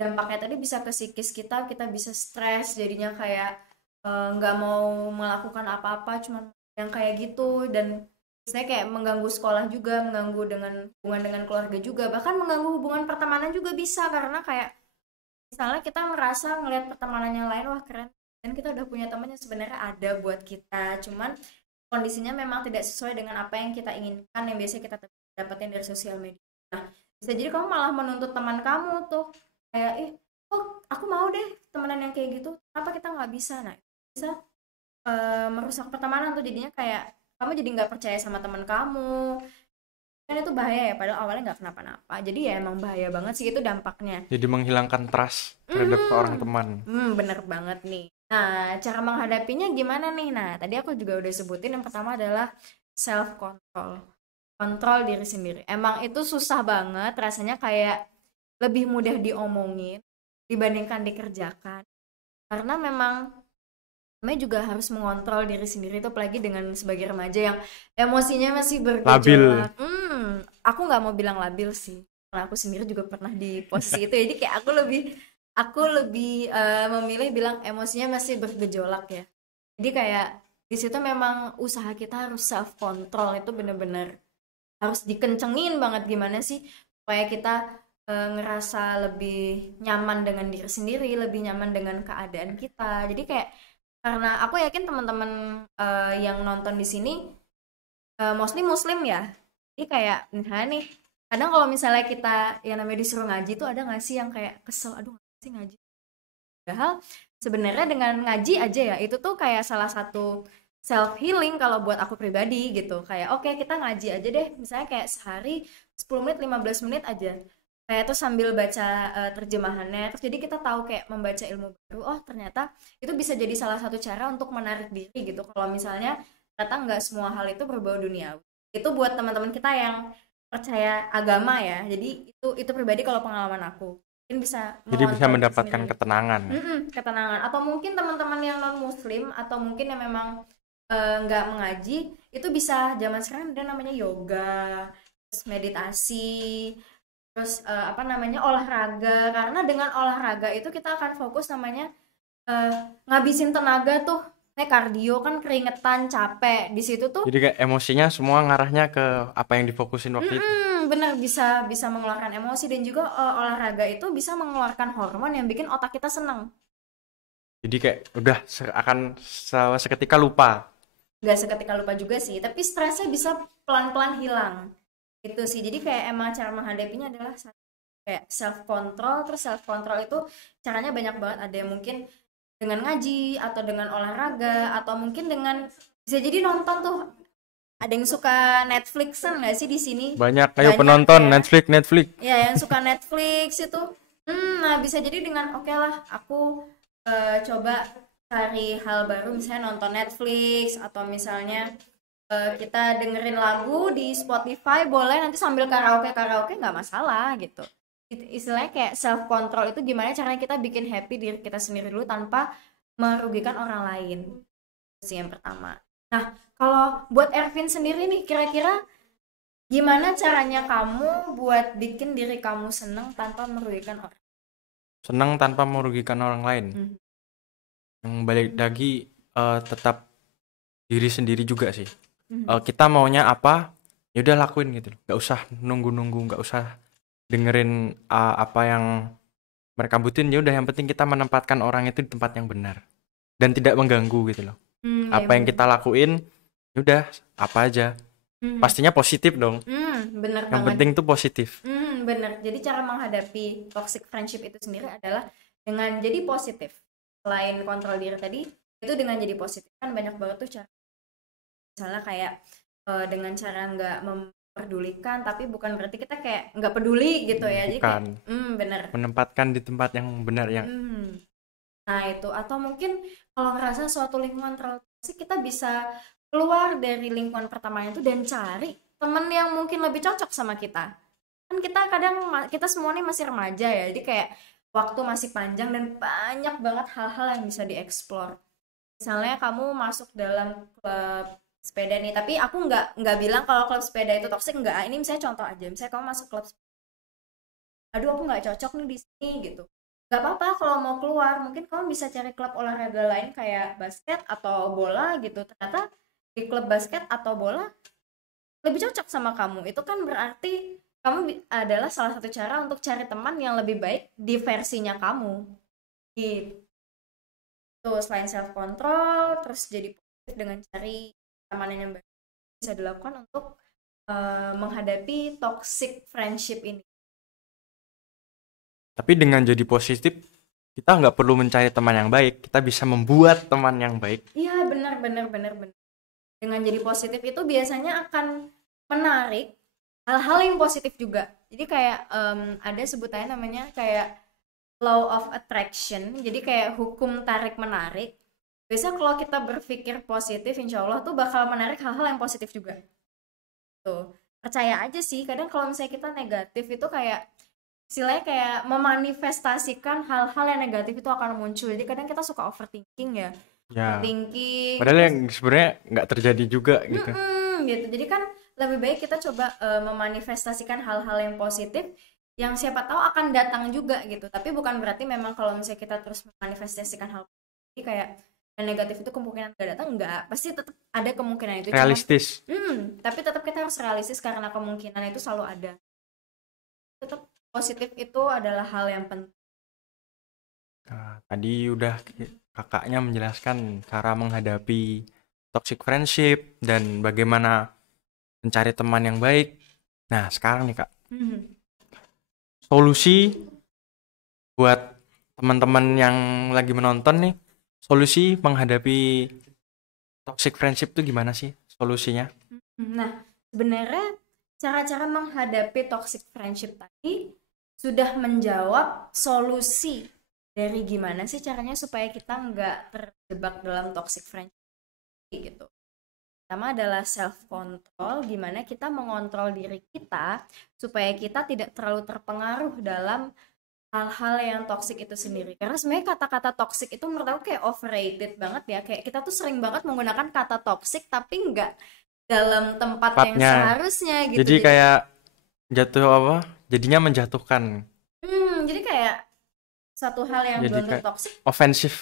dampaknya tadi bisa ke psikis kita, kita bisa stres jadinya kayak nggak mau melakukan apa-apa, cuman yang kayak gitu. Dan saya kayak mengganggu sekolah juga, mengganggu dengan hubungan dengan keluarga juga, bahkan mengganggu hubungan pertemanan juga bisa, karena kayak misalnya kita merasa ngelihat pertemanan yang lain wah keren, dan kita udah punya teman yang sebenarnya ada buat kita, cuman kondisinya memang tidak sesuai dengan apa yang kita inginkan yang biasanya kita dapetin dari sosial media. Nah bisa jadi kamu malah menuntut teman kamu tuh kayak, oh aku mau deh temenan yang kayak gitu, kenapa kita nggak bisa. Nah bisa merusak pertemanan tuh, jadinya kayak kamu jadi nggak percaya sama teman kamu, kan itu bahaya ya, padahal awalnya nggak kenapa-napa. Jadi ya emang bahaya banget sih itu dampaknya. Jadi menghilangkan trust terhadap seorang teman. Bener banget nih. Nah cara menghadapinya gimana nih? Nah tadi aku juga udah sebutin, yang pertama adalah self control, kontrol diri sendiri. Emang itu susah banget rasanya, kayak lebih mudah diomongin dibandingkan dikerjakan, karena memang namanya juga harus mengontrol diri sendiri itu, apalagi dengan sebagai remaja yang emosinya masih Labil. bergejolak. Aku nggak mau bilang labil sih, karena aku sendiri juga pernah di posisi itu, jadi kayak aku lebih memilih bilang emosinya masih bergejolak ya. Jadi kayak di situ memang usaha kita harus self control, itu bener-bener harus dikencengin banget. Gimana sih supaya kita ngerasa lebih nyaman dengan diri sendiri, lebih nyaman dengan keadaan kita. Jadi kayak, karena aku yakin teman-teman yang nonton di sini mostly muslim ya. Jadi kayak misalnya nih, kadang kalau misalnya kita yang namanya disuruh ngaji tuh ada nggak sih yang kayak kesel, aduh nggak sih ngaji, Padahal sebenarnya dengan ngaji aja ya, itu tuh kayak salah satu self healing kalau buat aku pribadi gitu. Kayak oke, kita ngaji aja deh, misalnya kayak sehari 10 menit 15 menit aja. Kayak tuh sambil baca terjemahannya. Terus jadi kita tahu kayak membaca ilmu baru. Oh, ternyata itu bisa jadi salah satu cara untuk menarik diri gitu. Kalau misalnya ternyata nggak semua hal itu berbau duniawi. Itu buat teman-teman kita yang percaya agama ya. Jadi itu pribadi kalau pengalaman aku. Mungkin bisa Jadi bisa mengontrol diri mendapatkan sendiri. ketenangan. Ketenangan. Atau mungkin teman-teman yang non muslim atau mungkin yang memang nggak mengaji, itu bisa zaman sekarang ada namanya yoga, terus meditasi, terus apa namanya olahraga. Karena dengan olahraga itu kita akan fokus namanya ngabisin tenaga tuh. Kayak kardio kan keringetan, capek. Di situ tuh Jadi kayak emosinya semua ngarahnya ke apa yang difokusin waktu itu. bener bisa bisa mengeluarkan emosi, dan juga olahraga itu bisa mengeluarkan hormon yang bikin otak kita seneng. Jadi kayak udah akan seketika lupa. Nggak seketika lupa juga sih, tapi stresnya bisa pelan-pelan hilang gitu sih. Jadi kayak emang cara menghadapinya adalah kayak self control. Terus self control itu caranya banyak banget. Ada yang mungkin dengan ngaji, atau dengan olahraga, atau mungkin dengan bisa jadi nonton tuh. Ada yang suka Netflixan nggak sih di sini? Banyak, ayo Banyak penonton ya. Netflix. Ya, yang suka Netflix itu. Nah bisa jadi dengan oke lah, aku coba cari hal baru, misalnya nonton Netflix, atau misalnya kita dengerin lagu di Spotify, boleh nanti sambil karaoke nggak masalah gitu. Istilahnya kayak self control itu gimana caranya kita bikin happy diri kita sendiri dulu tanpa merugikan orang lain. Itu sih yang pertama. Nah, kalau buat Ervin sendiri nih, kira-kira gimana caranya kamu buat bikin diri kamu seneng tanpa merugikan orang? Senang tanpa merugikan orang lain. Yang balik lagi tetap diri sendiri juga sih. Kita maunya apa, ya udah lakuin gitu. Gak usah nunggu-nunggu, gak usah dengerin apa yang mereka butuhin. Ya udah, yang penting kita menempatkan orang itu di tempat yang benar dan tidak mengganggu gitu loh. Apa yang kita lakuin, ya udah apa aja. Pastinya positif dong. Bener Yang banget. penting tuh positif. Bener. Jadi cara menghadapi toxic friendship itu sendiri adalah dengan jadi positif. Selain kontrol diri tadi, itu dengan jadi positif. Kan banyak banget tuh cara. Misalnya kayak dengan cara nggak memperdulikan, tapi bukan berarti kita kayak nggak peduli gitu ya. Jadi kayak, bener. Menempatkan di tempat yang benar yang. Nah itu, atau mungkin kalau ngerasa suatu lingkungan terlalu toksik, kita bisa keluar dari lingkungan pertamanya itu dan cari temen yang mungkin lebih cocok sama kita. Kan kita kadang, kita semua nih masih remaja ya, jadi kayak waktu masih panjang dan banyak banget hal-hal yang bisa dieksplor. Misalnya kamu masuk dalam klub sepeda nih, tapi aku nggak bilang kalau klub sepeda itu toksik, nggak. Ini misalnya contoh aja, misalnya kamu masuk klub, aduh aku nggak cocok nih di sini gitu. Gak apa-apa kalau mau keluar, mungkin kamu bisa cari klub olahraga lain kayak basket atau bola gitu. Ternyata di klub basket atau bola lebih cocok sama kamu. Itu kan berarti kamu adalah salah satu cara untuk cari teman yang lebih baik di versinya kamu. Gitu. Selain self control, terus jadi positif dengan cari teman yang baik, bisa dilakukan untuk menghadapi toxic friendship ini. Tapi dengan jadi positif, kita nggak perlu mencari teman yang baik, kita bisa membuat teman yang baik. Iya, benar. Dengan jadi positif itu biasanya akan menarik hal-hal yang positif juga. Jadi kayak ada sebutannya namanya kayak law of attraction. Jadi kayak hukum tarik menarik. Biasanya kalau kita berpikir positif, insya Allah tuh bakal menarik hal-hal yang positif juga. Tuh, percaya aja sih. Kadang kalau misalnya kita negatif itu kayak istilahnya kayak memanifestasikan hal-hal yang negatif itu akan muncul. Jadi kadang kita suka overthinking ya. Overthinking. Padahal yang sebenarnya nggak terjadi juga gitu. Gitu. Jadi kan lebih baik kita coba memanifestasikan hal-hal yang positif yang siapa tahu akan datang juga gitu. Tapi bukan berarti memang kalau misalnya kita terus memanifestasikan hal positif kayak yang negatif itu kemungkinan gak datang, enggak. Pasti tetap ada kemungkinan itu. Realistis. Tapi tetap kita harus realistis karena kemungkinan itu selalu ada. Tetap positif itu adalah hal yang penting. Nah, tadi udah kakaknya menjelaskan cara menghadapi toxic friendship dan bagaimana mencari teman yang baik. Nah, sekarang nih kak, solusi buat teman-teman yang lagi menonton nih, solusi menghadapi toxic friendship tuh gimana sih solusinya? Nah, sebenarnya cara-cara menghadapi toxic friendship tadi sudah menjawab solusi dari gimana sih caranya supaya kita nggak terjebak dalam toxic friendship gitu. Pertama adalah self control, gimana kita mengontrol diri kita supaya kita tidak terlalu terpengaruh dalam hal-hal yang toxic itu sendiri. Karena sebenarnya kata-kata toxic itu menurut aku kayak overrated banget ya. Kayak kita tuh sering banget menggunakan kata toxic tapi nggak dalam tempat yang Tepatnya. seharusnya gitu. Jadi kayak jatuh apa? Jadinya menjatuhkan. Jadi kayak satu hal yang Jadi belum tentu kayak toxic, ofensif.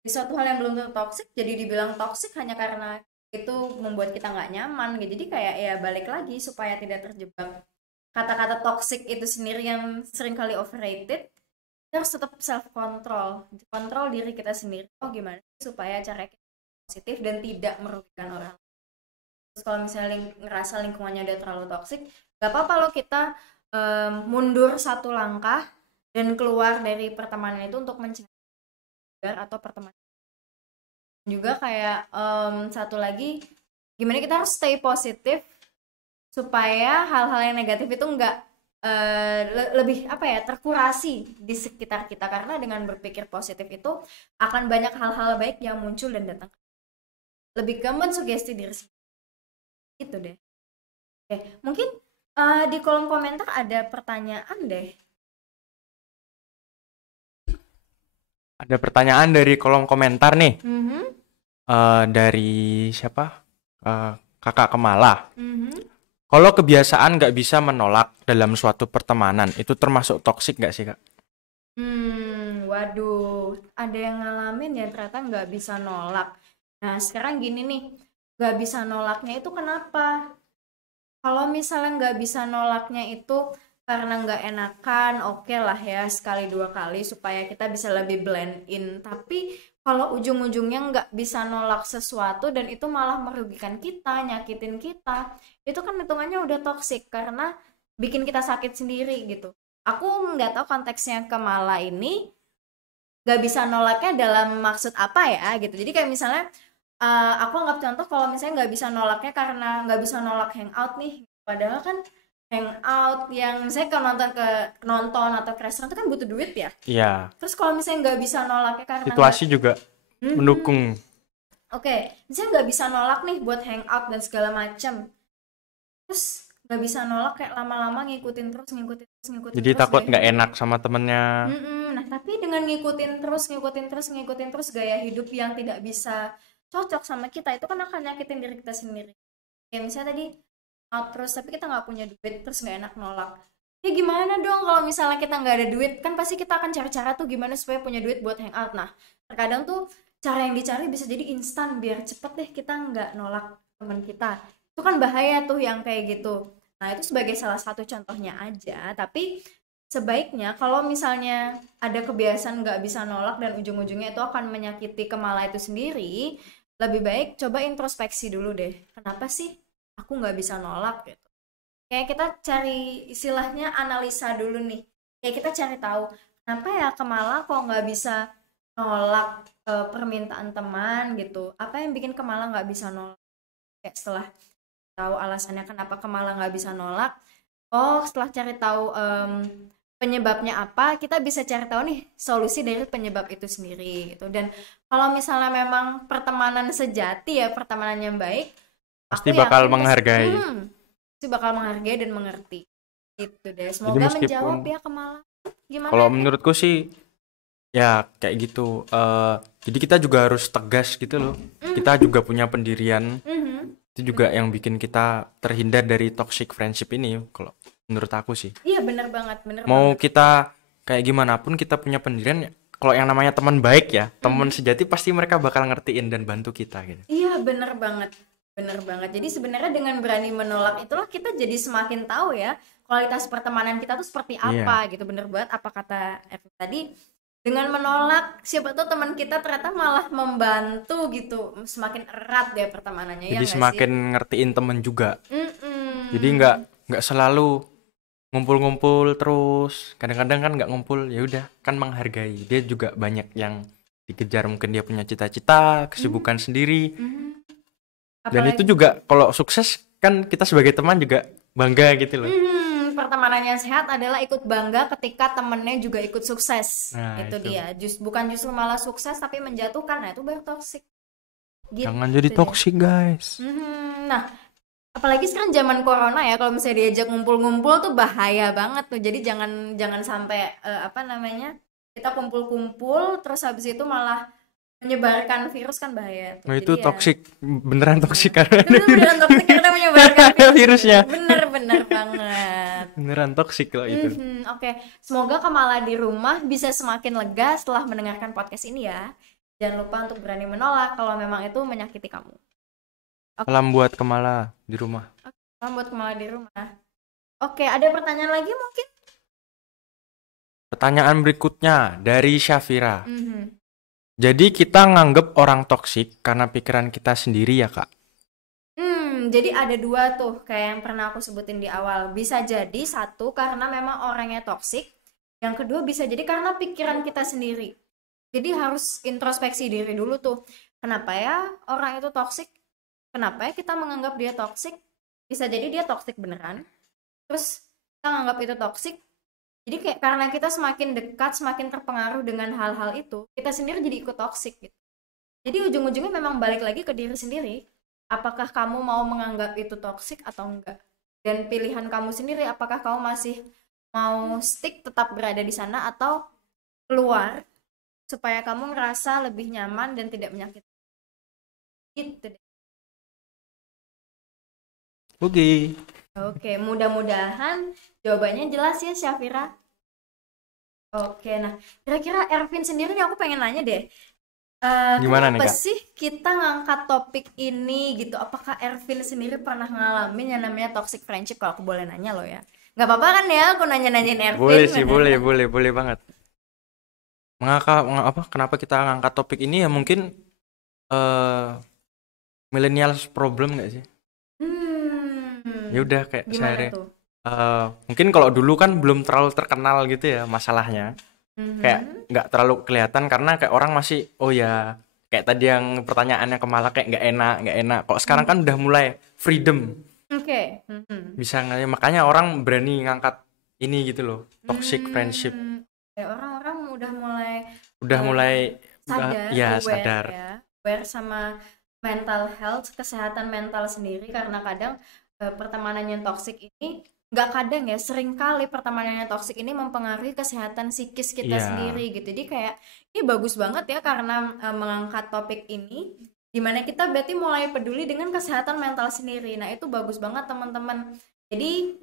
di suatu hal yang belum tentu toxic jadi dibilang toxic hanya karena itu membuat kita nggak nyaman gitu. Jadi kayak ya balik lagi supaya tidak terjebak kata-kata toxic itu sendiri yang seringkali overrated, kita harus tetap self control, kontrol diri kita sendiri. Oh gimana supaya cara kita positif dan tidak merugikan orang. Terus kalau misalnya ngerasa lingkungannya udah terlalu toxic, gak apa-apa loh kita mundur satu langkah dan keluar dari pertemanan itu untuk mencegah atau pertemanan. Juga kayak satu lagi, gimana kita harus stay positif supaya hal-hal yang negatif itu nggak lebih apa ya terkurasi di sekitar kita, karena dengan berpikir positif itu akan banyak hal-hal baik yang muncul dan datang. Lebih ke mensugesti diri sendiri. Itu deh. Oke, mungkin di kolom komentar ada pertanyaan deh. Ada pertanyaan dari kolom komentar nih. Dari siapa? Kakak Kemala. Kalau kebiasaan nggak bisa menolak dalam suatu pertemanan, itu termasuk toksik nggak sih, Kak? Waduh, ada yang ngalamin ya ternyata nggak bisa nolak. Nah, sekarang gini nih, nggak bisa nolaknya itu kenapa? Kalau misalnya nggak bisa nolaknya itu karena nggak enakan, oke lah ya sekali dua kali supaya kita bisa lebih blend in. Tapi kalau ujung-ujungnya nggak bisa nolak sesuatu dan itu malah merugikan kita, nyakitin kita, itu kan hitungannya udah toksik karena bikin kita sakit sendiri gitu. Aku nggak tahu konteksnya ke Mala ini nggak bisa nolaknya dalam maksud apa ya gitu. Jadi kayak misalnya aku anggap contoh kalau misalnya nggak bisa nolaknya karena nggak bisa nolak hangout nih, padahal kan hangout yang misalnya ke nonton atau ke restoran itu kan butuh duit ya. Iya. Terus kalau misalnya nggak bisa nolaknya karena Situasi juga mendukung. Oke, misalnya nggak bisa nolak nih buat hangout dan segala macam, terus nggak bisa nolak kayak lama-lama ngikutin terus Jadi terus takut gaya nggak hidup. enak sama temennya. Nah tapi dengan ngikutin terus gaya hidup yang tidak bisa cocok sama kita, itu kan akan nyakitin diri kita sendiri. Kayak misalnya tadi out terus tapi kita nggak punya duit, terus nggak enak nolak. Ya gimana dong kalau misalnya kita nggak ada duit, kan pasti kita akan cari cara tuh gimana supaya punya duit buat hangout. Nah terkadang tuh cara yang dicari bisa jadi instan biar cepet deh kita nggak nolak teman kita. Itu kan bahaya tuh yang kayak gitu. Nah itu sebagai salah satu contohnya aja. Tapi sebaiknya kalau misalnya ada kebiasaan nggak bisa nolak dan ujung-ujungnya itu akan menyakiti Kemala itu sendiri, lebih baik coba introspeksi dulu deh. Kenapa sih aku nggak bisa nolak gitu? Kayak kita cari istilahnya analisa dulu nih. Kayak kita cari tahu kenapa ya Kemala kok nggak bisa nolak permintaan teman gitu. Apa yang bikin Kemala nggak bisa nolak? Kayak setelah tahu alasannya kenapa Kemala nggak bisa nolak, setelah cari tahu penyebabnya apa, kita bisa cari tahu nih solusi dari penyebab itu sendiri gitu. Dan kalau misalnya memang pertemanan sejati ya, pertemanan yang baik, Pasti aku bakal yakin menghargai. pasti bakal menghargai dan mengerti. Gitu deh. Jadi Semoga meskipun menjawab ya Kemala. Gimana? kalau menurutku sih ya kayak gitu. Jadi kita juga harus tegas gitu loh. Kita juga punya pendirian. Itu juga yang bikin kita terhindar dari toxic friendship ini kalau menurut aku sih. Iya bener banget. Mau kita kayak gimana pun kita punya pendirian. Kalau yang namanya teman baik ya, teman sejati pasti mereka bakal ngertiin dan bantu kita gitu. Iya bener banget. Jadi sebenarnya dengan berani menolak itulah kita jadi semakin tahu ya kualitas pertemanan kita tuh seperti apa gitu. Bener banget apa kata Evan tadi, dengan menolak siapa tuh teman kita ternyata malah membantu gitu, semakin erat deh pertemanannya. Jadi ya semakin sih? ngertiin temen juga. Jadi nggak selalu ngumpul-ngumpul terus, kadang-kadang kan nggak ngumpul, ya udah kan menghargai. Dia juga banyak yang dikejar, mungkin dia punya cita-cita, kesibukan sendiri. Dan itu Apalagi juga kalau sukses kan kita sebagai teman juga bangga gitu loh. pertemanan yang sehat adalah ikut bangga ketika temennya juga ikut sukses. Nah, Itu itu. dia. Bukan justru malah sukses tapi menjatuhkan. Nah, itu baru toksik. Gitu Jangan jadi dia. toksik, guys. Nah, apalagi sekarang zaman corona ya, kalau misalnya diajak ngumpul-ngumpul tuh bahaya banget tuh. Jadi jangan sampai apa namanya, kita kumpul-kumpul terus habis itu malah menyebarkan virus, kan bahaya tuh. Nah, itu Jadi ya toksik, beneran toksik karena itu beneran toksik karena menyebarkan virusnya. Bener-bener banget. Beneran toksik loh itu. Oke. Semoga Kamala di rumah bisa semakin lega setelah mendengarkan podcast ini ya. Jangan lupa untuk berani menolak kalau memang itu menyakiti kamu. Salam buat Kemala di rumah. Salam buat Kamala di rumah. Oke, ada pertanyaan lagi mungkin? Pertanyaan berikutnya dari Syafira. Jadi kita nganggep orang toksik karena pikiran kita sendiri ya, Kak? Jadi ada dua tuh kayak yang pernah aku sebutin di awal. Bisa jadi satu karena memang orangnya toksik. Yang kedua bisa jadi karena pikiran kita sendiri. Jadi harus introspeksi diri dulu tuh. Kenapa ya orang itu toksik? Kenapa ya kita menganggap dia toksik? Bisa jadi dia toksik beneran. Terus kita nganggap itu toksik. Jadi kayak karena kita semakin dekat, semakin terpengaruh dengan hal-hal itu, kita sendiri jadi ikut toksik gitu. Jadi ujung-ujungnya memang balik lagi ke diri sendiri. Apakah kamu mau menganggap itu toksik atau enggak? Dan pilihan kamu sendiri, apakah kamu masih mau stick tetap berada di sana atau keluar supaya kamu ngerasa lebih nyaman dan tidak menyakitkan. Gitu deh. Oke, mudah-mudahan jawabannya jelas ya Syafira. Oke, nah kira-kira Ervin sendiri nih aku pengen nanya deh. Gimana nih, Kenapa Kak? sih kita ngangkat topik ini gitu? Apakah Ervin sendiri pernah ngalamin yang namanya toxic friendship? Kalau aku boleh nanya loh ya. Nggak apa-apa kan ya aku nanya-nanyain Ervin? Boleh sih, boleh banget. Kenapa kita ngangkat topik ini ya mungkin millennials problem nggak sih? Ya udah kayak Gimana tuh? Mungkin kalau dulu kan belum terlalu terkenal gitu ya masalahnya. Kayak nggak terlalu kelihatan karena kayak orang masih kayak tadi yang pertanyaannya Kemala kayak nggak enak. Kok sekarang kan udah mulai freedom. Oke. Bisa makanya orang berani ngangkat ini gitu loh, toxic friendship. Ya, orang-orang udah mulai sadar, sadar. Aware sama mental health, kesehatan mental sendiri, karena kadang pertemanan yang toksik ini sering kali pertemanan yang toksik ini mempengaruhi kesehatan psikis kita sendiri gitu. Jadi kayak ini bagus banget ya karena mengangkat topik ini, dimana kita berarti mulai peduli dengan kesehatan mental sendiri. Nah itu bagus banget teman-teman. Jadi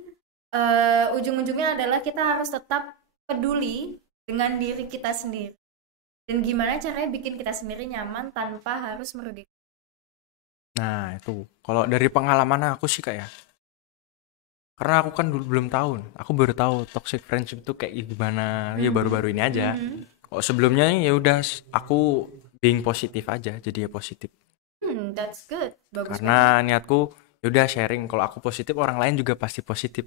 ujung-ujungnya adalah kita harus tetap peduli dengan diri kita sendiri. Dan gimana caranya bikin kita sendiri nyaman tanpa harus merugikan. Nah itu, kalau dari pengalaman aku sih kayak, karena aku kan dulu belum tahu, aku baru tahu toxic friendship itu kayak gimana, ya baru-baru ini aja. Kalau sebelumnya ya udah aku being positif aja, jadi ya positif. That's good. Bagus karena banget. Niatku ya udah sharing, kalau aku positif orang lain juga pasti positif.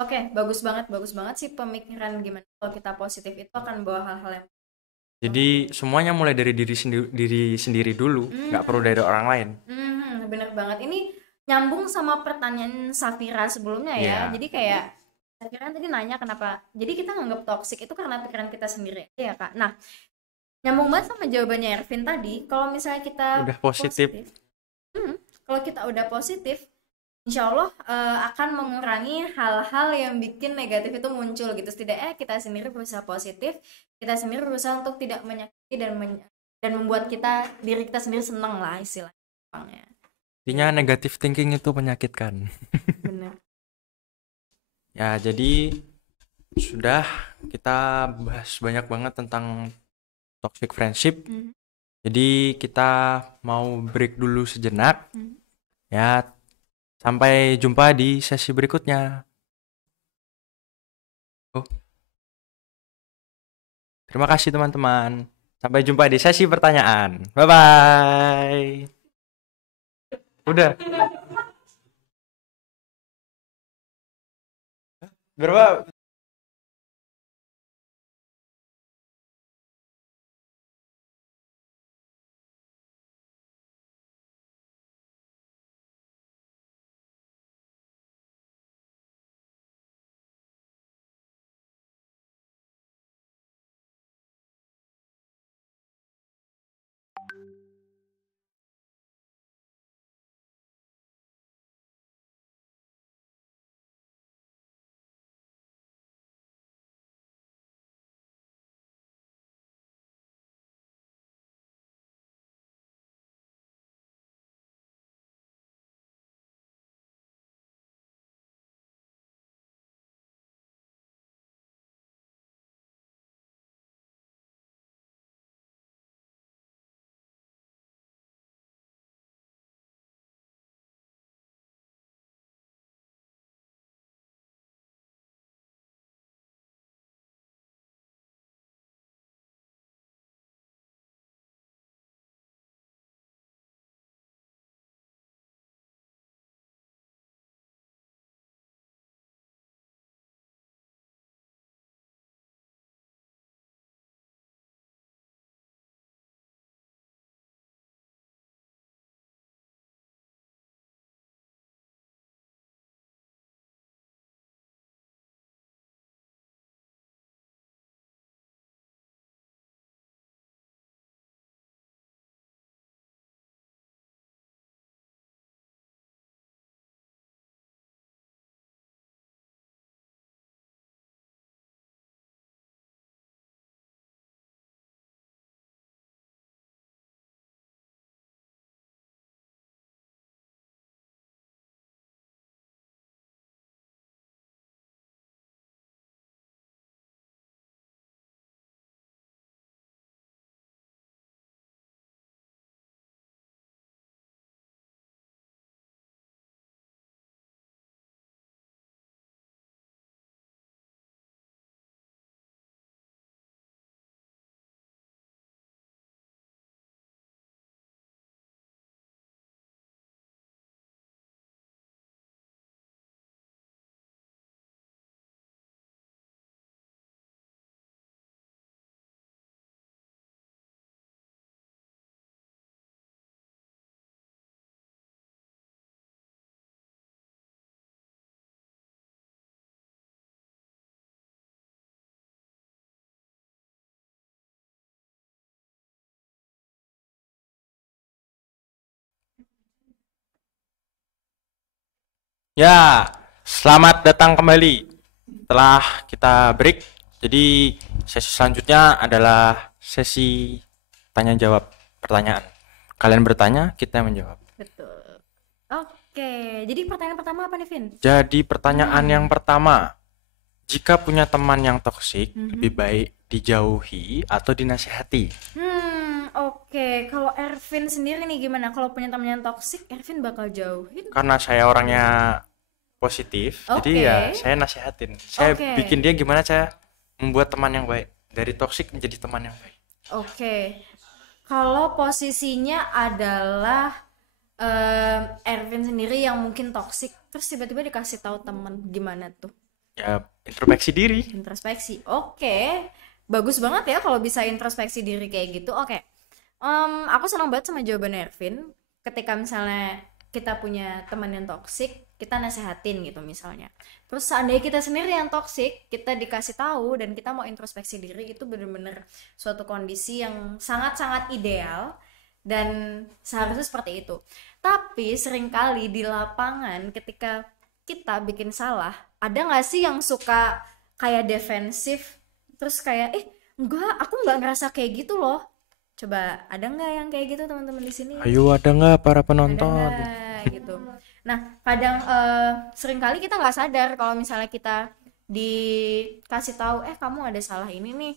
Oke, bagus banget sih pemikiran gimana kalau kita positif itu akan bawa hal-hal yang jadi semuanya mulai dari diri sendiri dulu, nggak perlu dari orang lain. Bener banget. Ini nyambung sama pertanyaan Safira sebelumnya ya. Jadi kayak Safira tadi nanya kenapa. Jadi kita nganggap toksik itu karena pikiran kita sendiri ya Kak. Nah, nyambung banget sama jawabannya Ervin tadi. Kalau misalnya kita udah positif. Kalau kita udah positif, insya Allah akan mengurangi hal-hal yang bikin negatif itu muncul gitu. Setidaknya kita sendiri berusaha positif, kita sendiri berusaha untuk tidak menyakiti dan membuat diri kita sendiri senang lah istilahnya. Intinya negative thinking itu menyakitkan. Benar. Ya jadi sudah kita bahas banyak banget tentang toxic friendship. Jadi kita mau break dulu sejenak. Ya, sampai jumpa di sesi berikutnya. Terima kasih teman-teman. Sampai jumpa di sesi pertanyaan. Bye-bye. Udah. Berapa? Ya, selamat datang kembali. Setelah kita break, jadi sesi selanjutnya adalah sesi tanya jawab pertanyaan. Kalian bertanya, kita menjawab. Betul. Oke, jadi pertanyaan pertama apa nih, Vin? Jadi pertanyaan yang pertama, jika punya teman yang toksik, lebih baik dijauhi atau dinasihati? Oke. Kalau Ervin sendiri nih gimana? Kalau punya teman yang toksik, Ervin bakal jauhin? Karena saya orangnya positif, jadi ya Oke. saya nasihatin. Saya Oke. bikin dia gimana saya membuat teman yang baik. Dari toksik menjadi teman yang baik. Oke. Kalau posisinya adalah Ervin sendiri yang mungkin toksik, terus tiba-tiba dikasih tahu temen, gimana tuh? Ya, introspeksi diri. Introspeksi. Oke. Bagus banget ya kalau bisa introspeksi diri kayak gitu. Oke. Aku senang banget sama jawaban Ervin. Ketika misalnya kita punya teman yang toksik, kita nasehatin gitu misalnya. Terus seandainya kita sendiri yang toksik, kita dikasih tahu dan kita mau introspeksi diri, itu bener-bener suatu kondisi yang sangat-sangat ideal dan seharusnya seperti itu. Tapi seringkali di lapangan ketika kita bikin salah, ada nggak sih yang suka kayak defensif, terus kayak enggak, aku nggak ngerasa kayak gitu loh. Coba ada nggak yang kayak gitu teman-teman di sini? Ayo, ada nggak para Ada penonton? nggak gitu? Nah, kadang seringkali kita nggak sadar kalau misalnya kita dikasih tahu, kamu ada salah ini nih,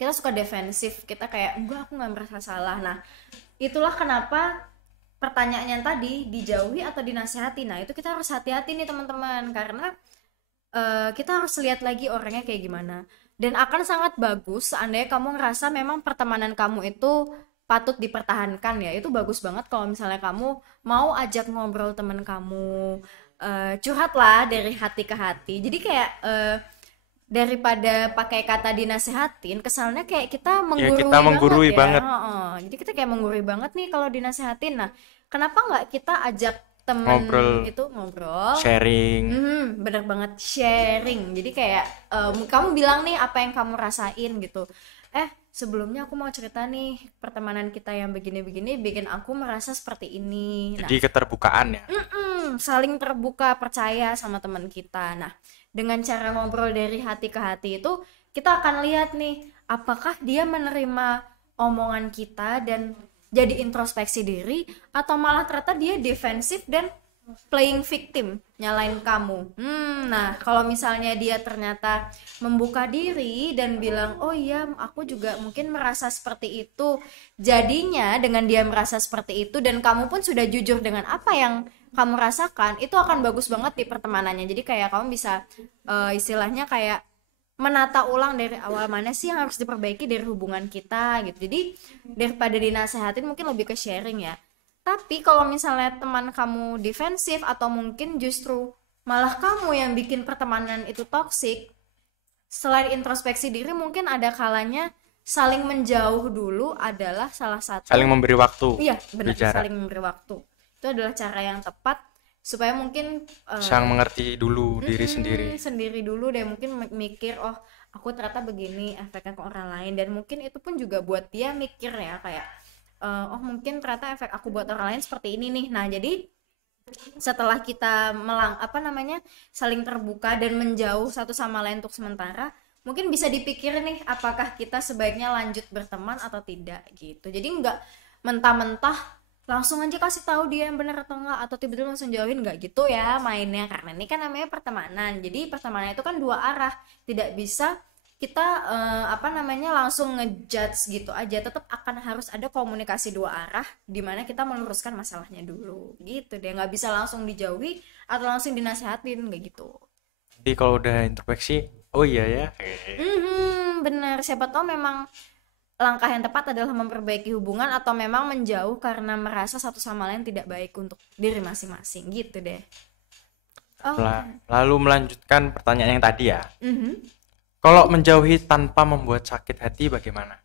kita suka defensif, kita kayak enggak, aku nggak merasa salah. Nah, itulah kenapa pertanyaan yang tadi, dijauhi atau dinasehati, nah itu kita harus hati-hati nih teman-teman, karena kita harus lihat lagi orangnya kayak gimana. Dan akan sangat bagus seandainya kamu ngerasa memang pertemanan kamu itu patut dipertahankan ya. Itu bagus banget kalau misalnya kamu mau ajak ngobrol teman kamu, curhat lah dari hati ke hati. Jadi kayak daripada pakai kata dinasehatin, kesannya kayak kita Ya menggurui kita menggurui banget ya. banget Heeh. Jadi kita kayak menggurui banget nih kalau dinasehatin. Nah, kenapa nggak kita ajak temen ngobrol, itu ngobrol? sharing. Bener banget, sharing. Jadi kayak kamu bilang nih apa yang kamu rasain gitu. Sebelumnya aku mau cerita nih, pertemanan kita yang begini-begini bikin aku merasa seperti ini. Nah, Jadi keterbukaan ya. saling terbuka, percaya sama teman kita. Nah, dengan cara ngobrol dari hati ke hati itu, kita akan lihat nih, apakah dia menerima omongan kita dan jadi introspeksi diri, atau malah ternyata dia defensif dan playing victim, nyalain kamu. Nah, kalau misalnya dia ternyata membuka diri dan bilang, oh iya, aku juga mungkin merasa seperti itu. Jadinya dengan dia merasa seperti itu dan kamu pun sudah jujur dengan apa yang kamu rasakan, itu akan bagus banget di pertemanannya. Jadi kayak kamu bisa istilahnya kayak menata ulang dari awal, mana sih yang harus diperbaiki dari hubungan kita gitu. Jadi daripada dinasehatin, mungkin lebih ke sharing ya. Tapi kalau misalnya teman kamu defensif atau mungkin justru malah kamu yang bikin pertemanan itu toksik, selain introspeksi diri mungkin ada kalanya saling menjauh dulu adalah salah satu. Saling memberi waktu. Iya, benar, bicara. saling memberi waktu. Itu adalah cara yang tepat supaya mungkin Sang mengerti dulu diri sendiri dulu deh, mungkin mikir, oh aku ternyata begini efeknya ke orang lain, dan mungkin itu pun juga buat dia mikir ya kayak oh mungkin ternyata efek aku buat orang lain seperti ini nih. Nah, jadi setelah kita saling terbuka dan menjauh satu sama lain untuk sementara, mungkin bisa dipikir nih apakah kita sebaiknya lanjut berteman atau tidak gitu. Jadi nggak mentah-mentah langsung aja kasih tahu dia yang benar atau enggak, atau tiba-tiba langsung jauhin, nggak gitu ya mainnya, karena ini kan namanya pertemanan. Jadi pertemanan itu kan dua arah, tidak bisa kita langsung ngejudge gitu aja. Tetap akan harus ada komunikasi dua arah di mana kita meluruskan masalahnya dulu gitu deh. Nggak bisa langsung dijauhi atau langsung dinasehatin, nggak gitu. Jadi kalau udah introspeksi, oh iya ya. Bener, siapa tahu memang langkah yang tepat adalah memperbaiki hubungan atau memang menjauh karena merasa satu sama lain tidak baik untuk diri masing-masing gitu deh. Lalu melanjutkan pertanyaan yang tadi ya. Kalau menjauhi tanpa membuat sakit hati bagaimana?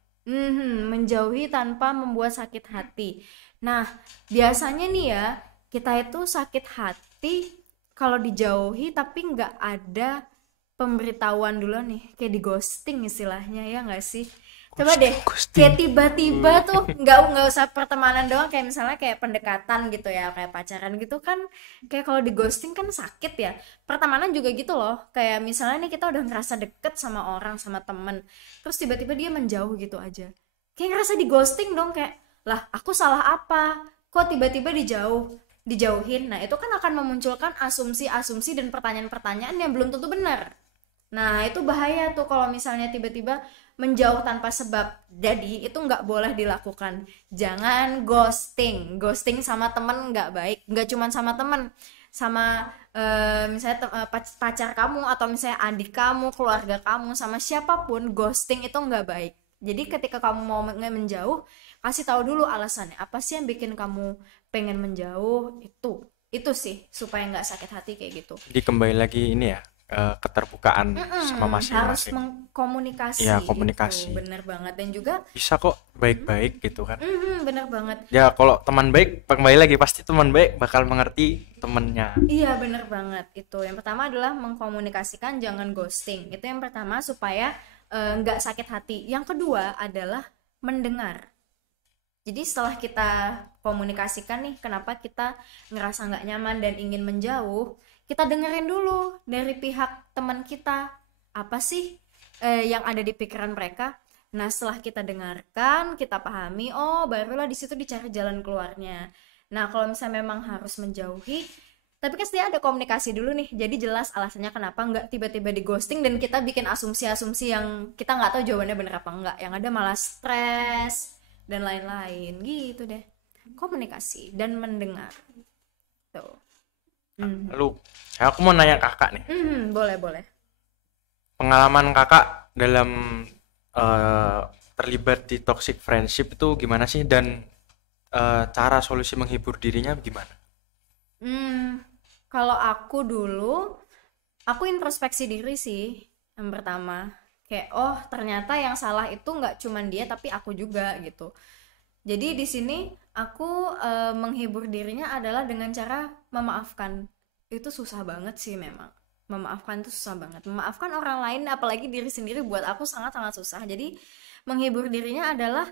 Menjauhi tanpa membuat sakit hati. Nah, biasanya nih ya, kita itu sakit hati kalau dijauhi tapi nggak ada pemberitahuan dulu nih, kayak di ghosting istilahnya, ya nggak sih? Coba deh, kayak tiba-tiba tuh nggak usah pertemanan doang, kayak misalnya kayak pendekatan gitu ya, kayak pacaran gitu kan, kayak kalau di ghosting kan sakit ya. Pertemanan juga gitu loh, kayak misalnya nih kita udah ngerasa deket sama orang, sama temen, terus tiba-tiba dia menjauh gitu aja, kayak ngerasa di ghosting dong, kayak lah aku salah apa, kok tiba-tiba dijauhin. Nah, itu kan akan memunculkan asumsi-asumsi dan pertanyaan-pertanyaan yang belum tentu benar. Nah, itu bahaya tuh kalau misalnya tiba-tiba menjauh tanpa sebab. Jadi itu nggak boleh dilakukan. Jangan ghosting sama temen nggak baik. Nggak cuma sama temen, sama misalnya pacar kamu, atau misalnya adik kamu, keluarga kamu, sama siapapun, ghosting itu nggak baik. Jadi ketika kamu mau menjauh, kasih tahu dulu alasannya apa sih yang bikin kamu pengen menjauh. Itu sih supaya nggak sakit hati kayak gitu. Jadi kembali lagi ini ya, keterbukaan sama harus masing-masing. mengkomunikasi. Ya, komunikasi. Itu bener banget, dan juga Bisa kok baik-baik gitu kan. bener banget. Ya kalau teman baik, kembali lagi pasti teman baik bakal mengerti temennya. Iya, bener banget. Itu yang pertama adalah mengkomunikasikan, jangan ghosting. Itu yang pertama supaya nggak sakit hati. Yang kedua adalah mendengar. Jadi setelah kita komunikasikan nih kenapa kita ngerasa nggak nyaman dan ingin menjauh, kita dengerin dulu dari pihak teman kita, apa sih yang ada di pikiran mereka. Nah, setelah kita dengarkan, kita pahami, oh barulah di situ dicari jalan keluarnya. Nah, kalau misalnya memang harus menjauhi, tapi kan ada komunikasi dulu nih, jadi jelas alasannya kenapa, nggak tiba-tiba di ghosting dan kita bikin asumsi-asumsi yang kita nggak tahu jawabannya bener apa enggak, yang ada malah stres dan lain-lain gitu deh. Komunikasi dan mendengar tuh. Lalu aku mau nanya kakak nih, Boleh. pengalaman kakak dalam terlibat di toxic friendship itu gimana sih, dan cara solusi menghibur dirinya gimana? Kalau aku dulu, aku introspeksi diri sih yang pertama. Kayak oh ternyata yang salah itu nggak cuman dia tapi aku juga gitu. Jadi di sini aku menghibur dirinya adalah dengan cara memaafkan. Itu susah banget sih memang. Memaafkan itu susah banget. Memaafkan orang lain apalagi diri sendiri buat aku sangat-sangat susah. Jadi menghibur dirinya adalah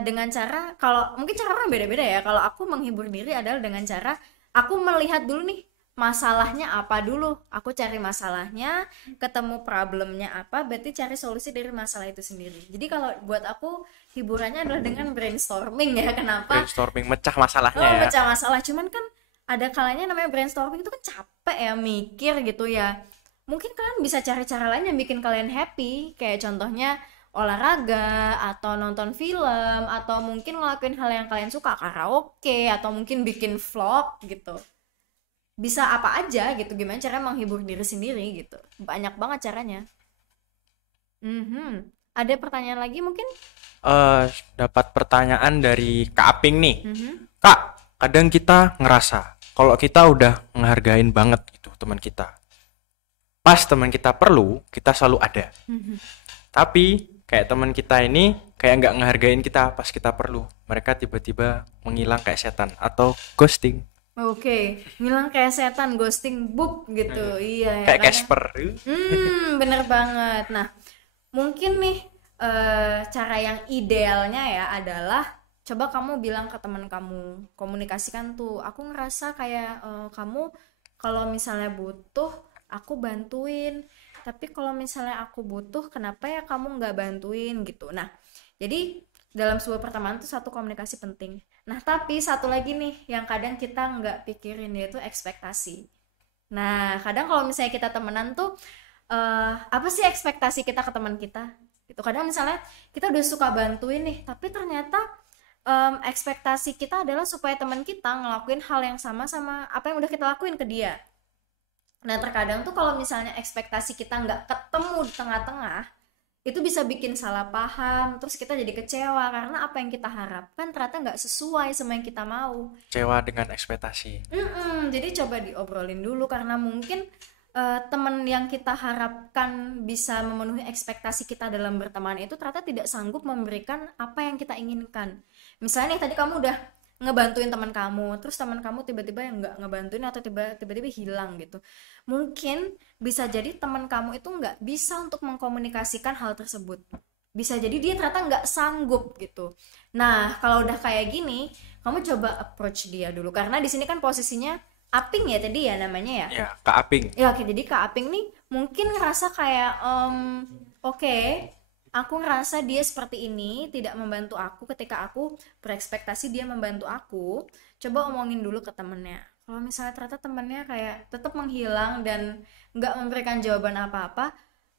dengan cara kalau mungkin cara orang beda-beda ya. Kalau aku menghibur diri adalah dengan cara aku melihat dulu nih masalahnya apa dulu. Aku cari masalahnya, ketemu problemnya apa, berarti cari solusi dari masalah itu sendiri. Jadi kalau buat aku hiburannya adalah dengan brainstorming ya. Kenapa? Brainstorming mecah masalahnya Oh, ya. pecah masalah. Cuman kan ada kalanya namanya brainstorming itu kan capek ya mikir gitu ya. Mungkin kalian bisa cari cara lain yang bikin kalian happy, kayak contohnya olahraga atau nonton film atau mungkin ngelakuin hal yang kalian suka, karaoke atau mungkin bikin vlog gitu. Bisa apa aja gitu, gimana cara menghibur diri sendiri gitu. Banyak banget caranya. Mhm. Ada pertanyaan lagi mungkin? eh Dapat pertanyaan dari Kak Aping nih. Mhm. Kak, kadang kita ngerasa kalau kita udah ngehargain banget gitu teman kita. Pas teman kita perlu, kita selalu ada. Mhm. Tapi kayak teman kita ini kayak nggak ngehargain kita pas kita perlu. Mereka tiba-tiba menghilang kayak setan atau ghosting. Oke, ngilang kayak setan, ghosting book gitu. Iya ya Kayak kan ya. Casper. Bener banget. Nah, mungkin nih cara yang idealnya ya adalah coba kamu bilang ke teman kamu, komunikasikan tuh. Aku ngerasa kayak kamu kalau misalnya butuh aku bantuin, tapi kalau misalnya aku butuh kenapa ya kamu nggak bantuin gitu. Nah, jadi dalam sebuah pertemanan tuh satu komunikasi penting. Nah, tapi satu lagi nih yang kadang kita nggak pikirin yaitu ekspektasi. Nah, kadang kalau misalnya kita temenan tuh apa sih ekspektasi kita ke teman kita? Itu kadang misalnya kita udah suka bantuin nih, tapi ternyata ekspektasi kita adalah supaya teman kita ngelakuin hal yang sama sama apa yang udah kita lakuin ke dia. Nah, terkadang tuh kalau misalnya ekspektasi kita nggak ketemu di tengah-tengah, itu bisa bikin salah paham, terus kita jadi kecewa karena apa yang kita harapkan ternyata nggak sesuai sama yang kita mau. Kecewa dengan ekspektasi. Jadi coba diobrolin dulu karena mungkin teman yang kita harapkan bisa memenuhi ekspektasi kita dalam berteman itu ternyata tidak sanggup memberikan apa yang kita inginkan. Misalnya nih tadi kamu udah ngebantuin teman kamu, terus teman kamu tiba-tiba yang nggak ngebantuin atau tiba-tiba hilang gitu. Mungkin bisa jadi teman kamu itu nggak bisa untuk mengkomunikasikan hal tersebut. Bisa jadi dia ternyata nggak sanggup gitu. Nah, kalau udah kayak gini, kamu coba approach dia dulu karena di sini kan posisinya Aping ya tadi ya namanya ya. Ya, Kak Aping. Ya oke, jadi Kak Aping nih mungkin ngerasa kayak oke, aku ngerasa dia seperti ini tidak membantu aku ketika aku berekspektasi dia membantu aku. Coba omongin dulu ke temennya. Kalau misalnya ternyata temennya kayak tetap menghilang dan nggak memberikan jawaban apa-apa,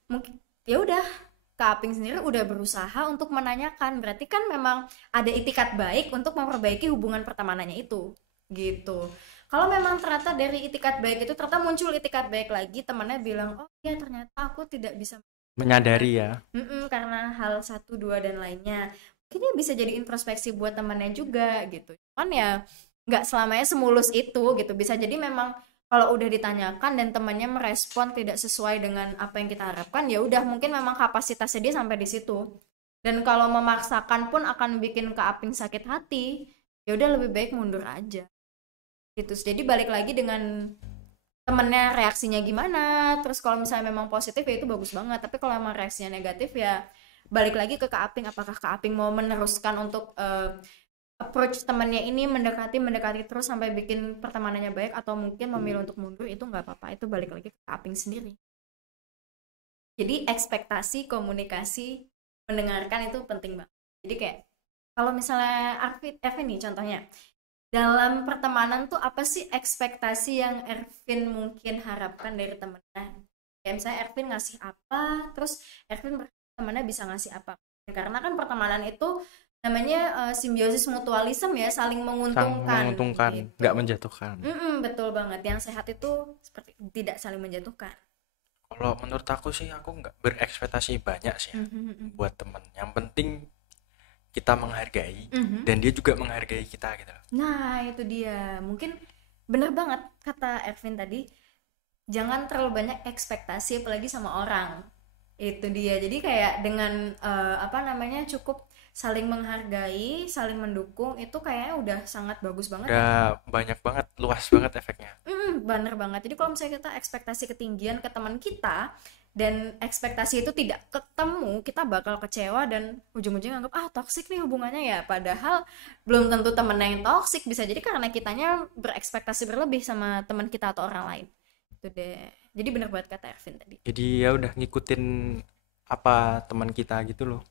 mungkin ya udah Kak Aping sendiri udah berusaha untuk menanyakan. Berarti kan memang ada itikat baik untuk memperbaiki hubungan pertemanannya itu. Gitu. Kalau memang ternyata dari itikat baik itu ternyata muncul itikat baik lagi, temannya bilang, oh iya ternyata aku tidak bisa Menyadari ya. karena hal satu dua dan lainnya. Mungkin dia bisa jadi introspeksi buat temannya juga gitu. Cuman ya nggak selamanya semulus itu gitu. Bisa jadi memang kalau udah ditanyakan dan temannya merespon tidak sesuai dengan apa yang kita harapkan, ya udah mungkin memang kapasitasnya dia sampai di situ. Dan kalau memaksakan pun akan bikin Kak Aping sakit hati. Ya udah lebih baik mundur aja gitu. Jadi balik lagi dengan temennya reaksinya gimana, terus kalau misalnya memang positif ya itu bagus banget, tapi kalau memang reaksinya negatif ya balik lagi ke Kak Aping, apakah Kak Aping mau meneruskan untuk approach temannya ini mendekati terus sampai bikin pertemanannya baik atau mungkin memilih untuk mundur, itu nggak apa-apa, itu balik lagi ke Kak Aping sendiri. Jadi ekspektasi, komunikasi, mendengarkan itu penting banget. Jadi kayak kalau misalnya Arvin nih contohnya dalam pertemanan tuh apa sih ekspektasi yang Ervin mungkin harapkan dari temennya? Kayak misalnya Ervin ngasih apa, terus Ervin temennya bisa ngasih apa? Karena kan pertemanan itu namanya simbiosis mutualisme ya, saling menguntungkan. Menguntungkan, Gitu. nggak menjatuhkan. Betul banget. Yang sehat itu seperti tidak saling menjatuhkan. Kalau menurut aku sih aku nggak berekspektasi banyak sih ya, buat temen. Yang penting kita menghargai dan dia juga menghargai kita gitu. Nah itu dia, mungkin Bener banget kata Ervin tadi, jangan terlalu banyak ekspektasi apalagi sama orang. Itu dia. Jadi kayak dengan apa namanya, cukup saling menghargai, saling mendukung, itu kayaknya udah sangat bagus banget ya. Udah banyak banget, luas banget efeknya. Bener banget. Jadi kalau misalnya kita ekspektasi ketinggian ke teman kita dan ekspektasi itu tidak ketemu, kita bakal kecewa dan ujung-ujungnya anggap toksik nih hubungannya ya. Padahal belum tentu temennya yang toksik, bisa jadi karena kitanya berekspektasi berlebih sama teman kita atau orang lain. Itu deh. Jadi bener banget kata Ervin tadi. Jadi ya udah ngikutin apa teman kita gitu loh,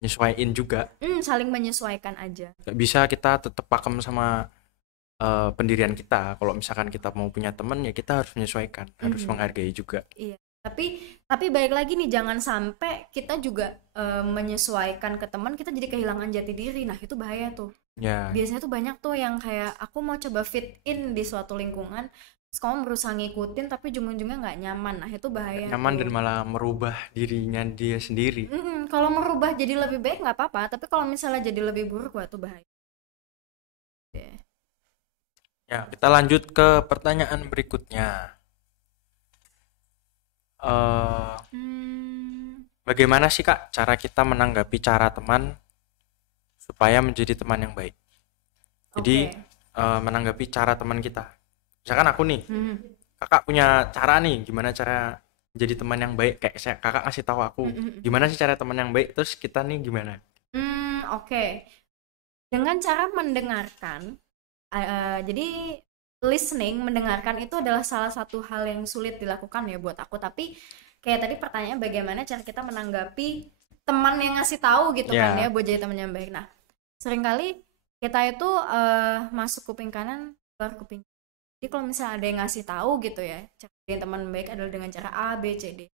nyesuaiin juga. Saling menyesuaikan aja. Gak bisa kita tetap pakem sama pendirian kita. Kalau misalkan kita mau punya teman ya kita harus menyesuaikan, harus menghargai juga. Iya. Tapi baik lagi nih, jangan sampai kita juga menyesuaikan ke teman, kita jadi kehilangan jati diri. Nah, itu bahaya tuh. Ya. Biasanya tuh banyak tuh yang kayak aku mau coba fit in di suatu lingkungan, terus kamu berusaha ngikutin tapi ujung-ujungnya nggak nyaman. Nah, itu bahaya Nyaman tuh. dan malah merubah dirinya dia sendiri. Kalau merubah jadi lebih baik nggak apa-apa, tapi kalau misalnya jadi lebih buruk, wah itu bahaya. Ya, kita lanjut ke pertanyaan berikutnya. Bagaimana sih Kak cara kita menanggapi cara teman supaya menjadi teman yang baik? Jadi menanggapi cara teman kita. Misalkan aku nih, Kakak punya cara nih, gimana cara jadi teman yang baik? Kayak Kakak ngasih tahu aku, gimana sih cara teman yang baik? Terus kita nih gimana? Oke. Dengan cara mendengarkan. Jadi listening, mendengarkan itu adalah salah satu hal yang sulit dilakukan ya buat aku. Tapi kayak tadi pertanyaannya, bagaimana cara kita menanggapi teman yang ngasih tahu gitu kan ya, buat jadi teman yang baik. Nah, seringkali kita itu masuk kuping kanan, keluar kuping. Jadi kalau misalnya ada yang ngasih tahu gitu ya, cara jadi teman baik adalah dengan cara A, B, C, D.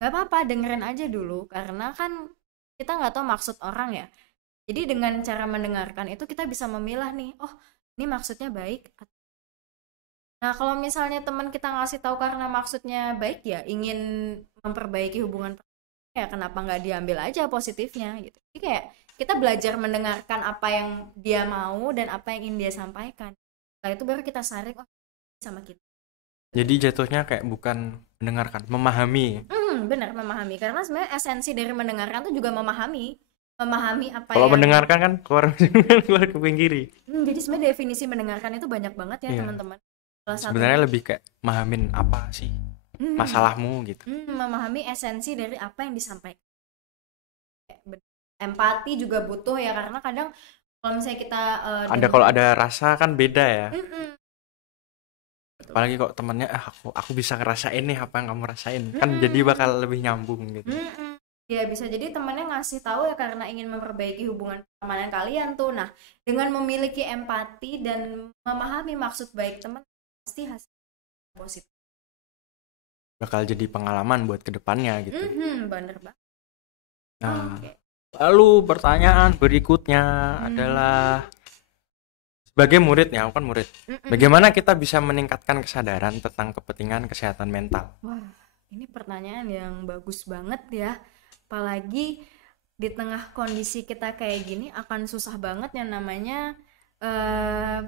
Gak apa-apa, dengerin aja dulu, karena kan kita nggak tahu maksud orang ya. Jadi dengan cara mendengarkan itu kita bisa memilah nih, oh ini maksudnya baik. Nah, kalau misalnya teman kita ngasih tahu karena maksudnya baik ya, ingin memperbaiki hubungan, ya kenapa nggak diambil aja positifnya gitu. Jadi kayak kita belajar mendengarkan apa yang dia mau dan apa yang ingin dia sampaikan. Setelah itu baru kita saring, oh sama kita. Jadi jatuhnya kayak bukan mendengarkan, memahami. Benar, memahami. Karena sebenarnya esensi dari mendengarkan itu juga memahami apa kalau yang... mendengarkan kan keluar kuping kiri. Jadi sebenarnya definisi mendengarkan itu banyak banget ya teman-teman. Sebenarnya lebih kayak mahamin apa sih masalahmu gitu. Memahami esensi dari apa yang disampaikan. Empati juga butuh ya, karena kadang kalau misalnya kita kalau ada rasa kan beda ya. Apalagi kok temennya aku bisa ngerasain nih apa yang kamu rasain, kan jadi bakal lebih nyambung gitu. Ya bisa jadi temannya ngasih tahu ya karena ingin memperbaiki hubungan pertemanan kalian tuh. Nah, dengan memiliki empati dan memahami maksud baik teman, pasti hasil positif. Bakal jadi pengalaman buat kedepannya gitu. Bener banget. Nah, lalu pertanyaan berikutnya adalah, sebagai murid ya, aku kan murid. Bagaimana kita bisa meningkatkan kesadaran tentang kepentingan kesehatan mental? Wah, ini pertanyaan yang bagus banget ya. Apalagi di tengah kondisi kita kayak gini, akan susah banget yang namanya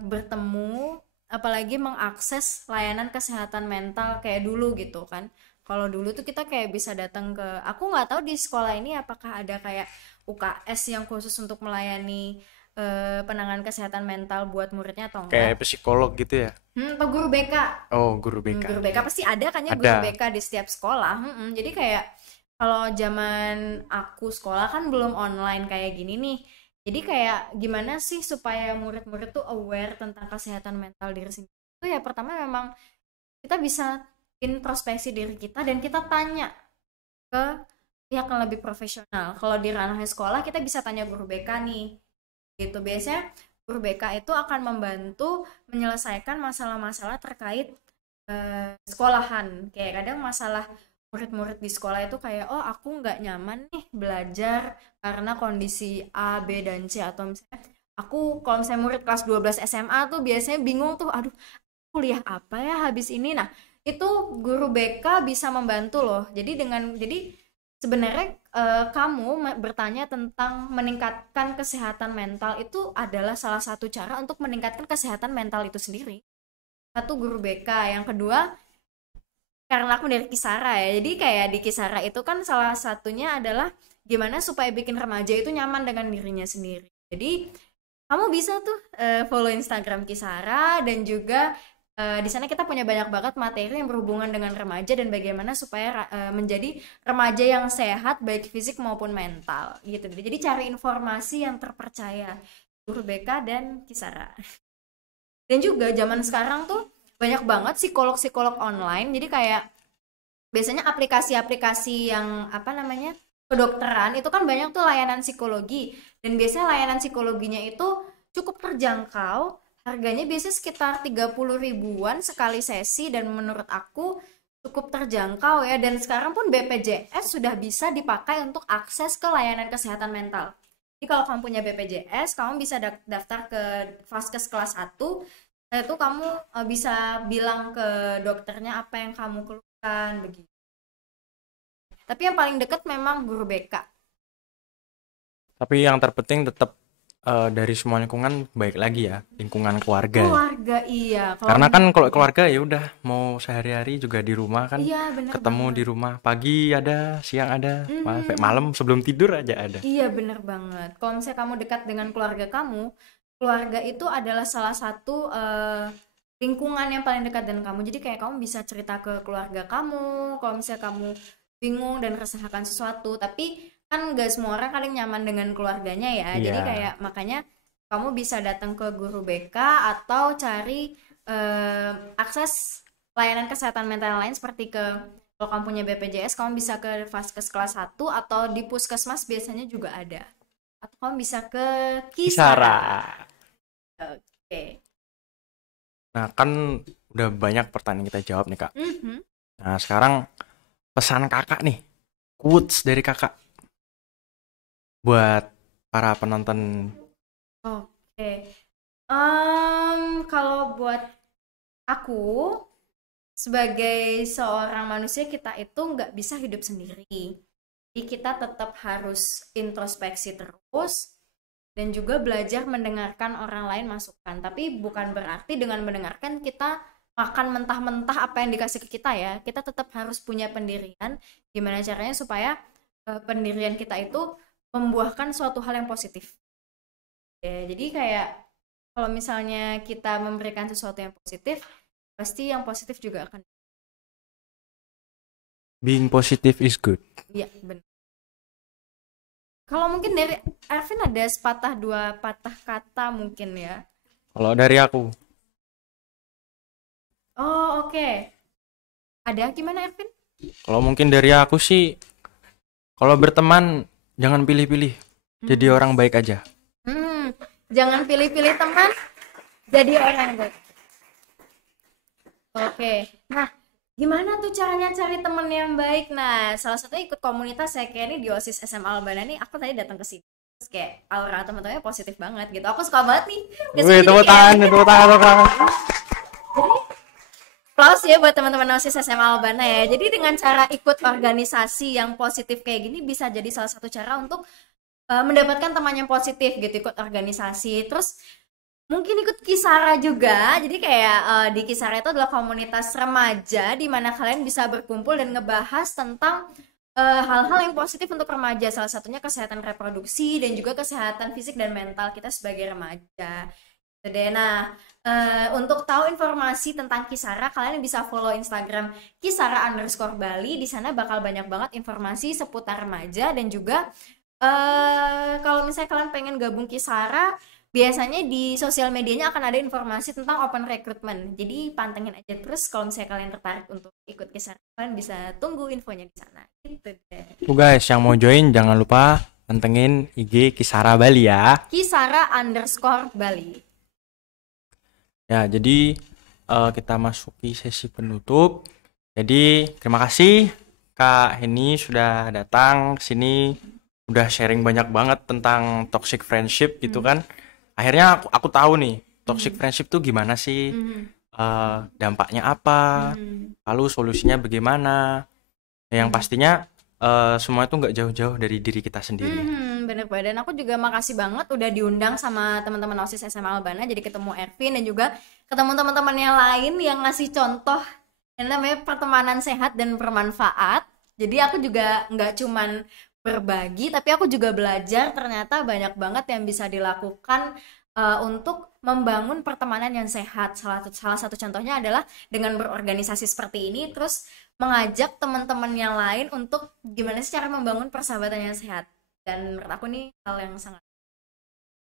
bertemu, apalagi mengakses layanan kesehatan mental kayak dulu gitu kan. Kalau dulu tuh kita kayak bisa datang ke, aku nggak tahu di sekolah ini apakah ada kayak UKS yang khusus untuk melayani penanganan kesehatan mental buat muridnya atau enggak? Kayak psikolog gitu ya? Atau guru BK? Oh, guru BK. Guru BK pasti ada kan ya, guru BK di setiap sekolah. Jadi kayak kalau zaman aku sekolah kan belum online kayak gini nih. Jadi kayak gimana sih supaya murid-murid tuh aware tentang kesehatan mental diri sendiri? Itu ya pertama memang kita bisa introspeksi diri kita dan kita tanya ke pihak yang lebih profesional. Kalau di ranah sekolah kita bisa tanya guru BK nih. Gitu biasanya guru BK itu akan membantu menyelesaikan masalah-masalah terkait sekolahan. Kayak kadang masalah murid-murid di sekolah itu kayak, oh aku nggak nyaman nih belajar karena kondisi A, B, dan C. Atau misalnya aku kalau misalnya murid kelas 12 SMA tuh biasanya bingung tuh, aduh kuliah apa ya habis ini. Nah itu guru BK bisa membantu loh. Jadi sebenarnya kamu bertanya tentang meningkatkan kesehatan mental itu adalah salah satu cara untuk meningkatkan kesehatan mental itu sendiri. satu guru BK, yang kedua karena aku dari Kisara ya, jadi kayak di Kisara itu kan salah satunya adalah gimana supaya bikin remaja itu nyaman dengan dirinya sendiri. Jadi kamu bisa tuh follow Instagram Kisara, dan juga di sana kita punya banyak banget materi yang berhubungan dengan remaja dan bagaimana supaya menjadi remaja yang sehat baik fisik maupun mental gitu. Jadi cari informasi yang terpercaya, guru BK dan Kisara. Dan juga zaman sekarang tuh banyak banget psikolog-psikolog online. Jadi kayak biasanya aplikasi-aplikasi yang apa namanya kedokteran itu kan banyak tuh layanan psikologi, dan biasanya layanan psikologinya itu cukup terjangkau, harganya biasanya sekitar 30 ribuan sekali sesi, dan menurut aku cukup terjangkau ya. Dan sekarang pun BPJS sudah bisa dipakai untuk akses ke layanan kesehatan mental. Jadi kalau kamu punya BPJS, kamu bisa daftar ke Vaskes kelas 1. Setelah itu kamu bisa bilang ke dokternya apa yang kamu keluhkan begitu. Tapi yang paling dekat memang guru BK. Tapi yang terpenting tetap dari semua lingkungan, baik lagi ya lingkungan keluarga. Keluarga iya. Karena kan kalau keluarga ya udah mau sehari-hari juga di rumah kan, iya, bener ketemu banget di rumah, pagi ada, siang ada, sampai malam sebelum tidur aja ada. Iya bener banget. Kalau misalnya kamu dekat dengan keluarga kamu, keluarga itu adalah salah satu lingkungan yang paling dekat dengan kamu. Jadi kayak kamu bisa cerita ke keluarga kamu kalau misalnya kamu bingung dan resahkan sesuatu. Tapi kan gak semua orang kadang nyaman dengan keluarganya ya. Iya. Jadi kayak makanya kamu bisa datang ke guru BK atau cari akses layanan kesehatan mental lain, seperti ke kalau kamu punya BPJS kamu bisa ke Vaskes kelas 1, atau di puskesmas biasanya juga ada, atau kamu bisa ke Kisara. Oke. Nah kan udah banyak pertanyaan kita jawab nih Kak. Nah sekarang pesan Kakak nih, quotes dari Kakak buat para penonton. Oke. Kalau buat aku, sebagai seorang manusia, kita itu nggak bisa hidup sendiri. Jadi kita tetap harus introspeksi terus, dan juga belajar mendengarkan orang lain masukan. Tapi bukan berarti dengan mendengarkan kita makan mentah-mentah apa yang dikasih ke kita ya. Kita tetap harus punya pendirian. Gimana caranya supaya pendirian kita itu membuahkan suatu hal yang positif. Ya, jadi kayak kalau misalnya kita memberikan sesuatu yang positif, pasti yang positif juga akan. Being positive is good. Iya, benar. Kalau mungkin dari Arvin ada sepatah dua patah kata mungkin ya. Kalau dari aku. Oh, oke. Ada gimana Arvin? Kalau mungkin dari aku sih, kalau berteman jangan pilih-pilih. Jadi orang baik aja. Jangan pilih-pilih teman, jadi orang baik. Oke. Nah, gimana tuh caranya cari temen yang baik? Nah, salah satunya ikut komunitas saya kayak ini di OSIS SMA Albana nih. Aku tadi datang ke sini. Terus kayak aura teman-temannya positif banget gitu. Aku suka banget nih. Wih, tepuk tangan. Jadi, applause ya buat teman-teman OSIS SMA Albana ya. Jadi dengan cara ikut organisasi yang positif kayak gini bisa jadi salah satu cara untuk mendapatkan teman yang positif gitu, ikut organisasi. Terus mungkin ikut Kisara juga. Jadi kayak di Kisara itu adalah komunitas remaja di mana kalian bisa berkumpul dan ngebahas tentang hal-hal yang positif untuk remaja. Salah satunya kesehatan reproduksi dan juga kesehatan fisik dan mental kita sebagai remaja. Jadi nah, untuk tahu informasi tentang Kisara, kalian bisa follow Instagram Kisara_Bali. Di sana bakal banyak banget informasi seputar remaja, dan juga kalau misalnya kalian pengen gabung Kisara, biasanya di sosial medianya akan ada informasi tentang open recruitment. Jadi pantengin aja terus kalau misalnya kalian tertarik untuk ikut Kisara. Kalian bisa tunggu infonya di sana. Gitu deh. Tuh guys, yang mau join jangan lupa pantengin IG Kisara Bali ya. Kisara_Bali. Ya, jadi kita masuki sesi penutup. Jadi terima kasih Kak Heni sudah datang ke sini, udah sharing banyak banget tentang toxic friendship gitu kan. Akhirnya aku tahu nih toxic friendship tuh gimana sih, dampaknya apa, lalu solusinya bagaimana. Yang pastinya semua itu nggak jauh-jauh dari diri kita sendiri. Bener banget. Dan aku juga makasih banget udah diundang sama teman-teman OSIS SMA Albana, jadi ketemu Ervin dan juga ketemu teman-teman yang lain yang ngasih contoh yang namanya pertemanan sehat dan bermanfaat. Jadi aku juga nggak cuman berbagi, tapi aku juga belajar ternyata banyak banget yang bisa dilakukan untuk membangun pertemanan yang sehat. Salah satu contohnya adalah dengan berorganisasi seperti ini, terus mengajak teman-teman yang lain untuk gimana sih cara membangun persahabatan yang sehat. Dan menurut aku nih hal yang sangat,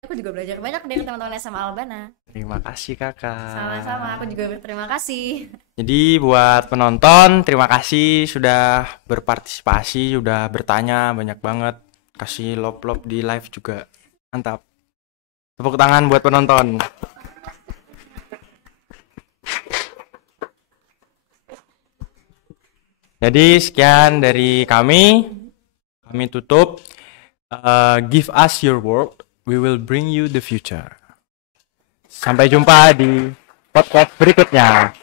aku juga belajar banyak dari teman-teman SMA Albana. Terima kasih kakak. Sama-sama, aku juga berterima kasih. Jadi buat penonton, terima kasih sudah berpartisipasi, sudah bertanya banyak banget. Kasih love-love di live juga. Mantap. Tepuk tangan buat penonton. Jadi sekian dari kami. Kami tutup. Give us your word. We will bring you the future. Sampai jumpa di podcast berikutnya.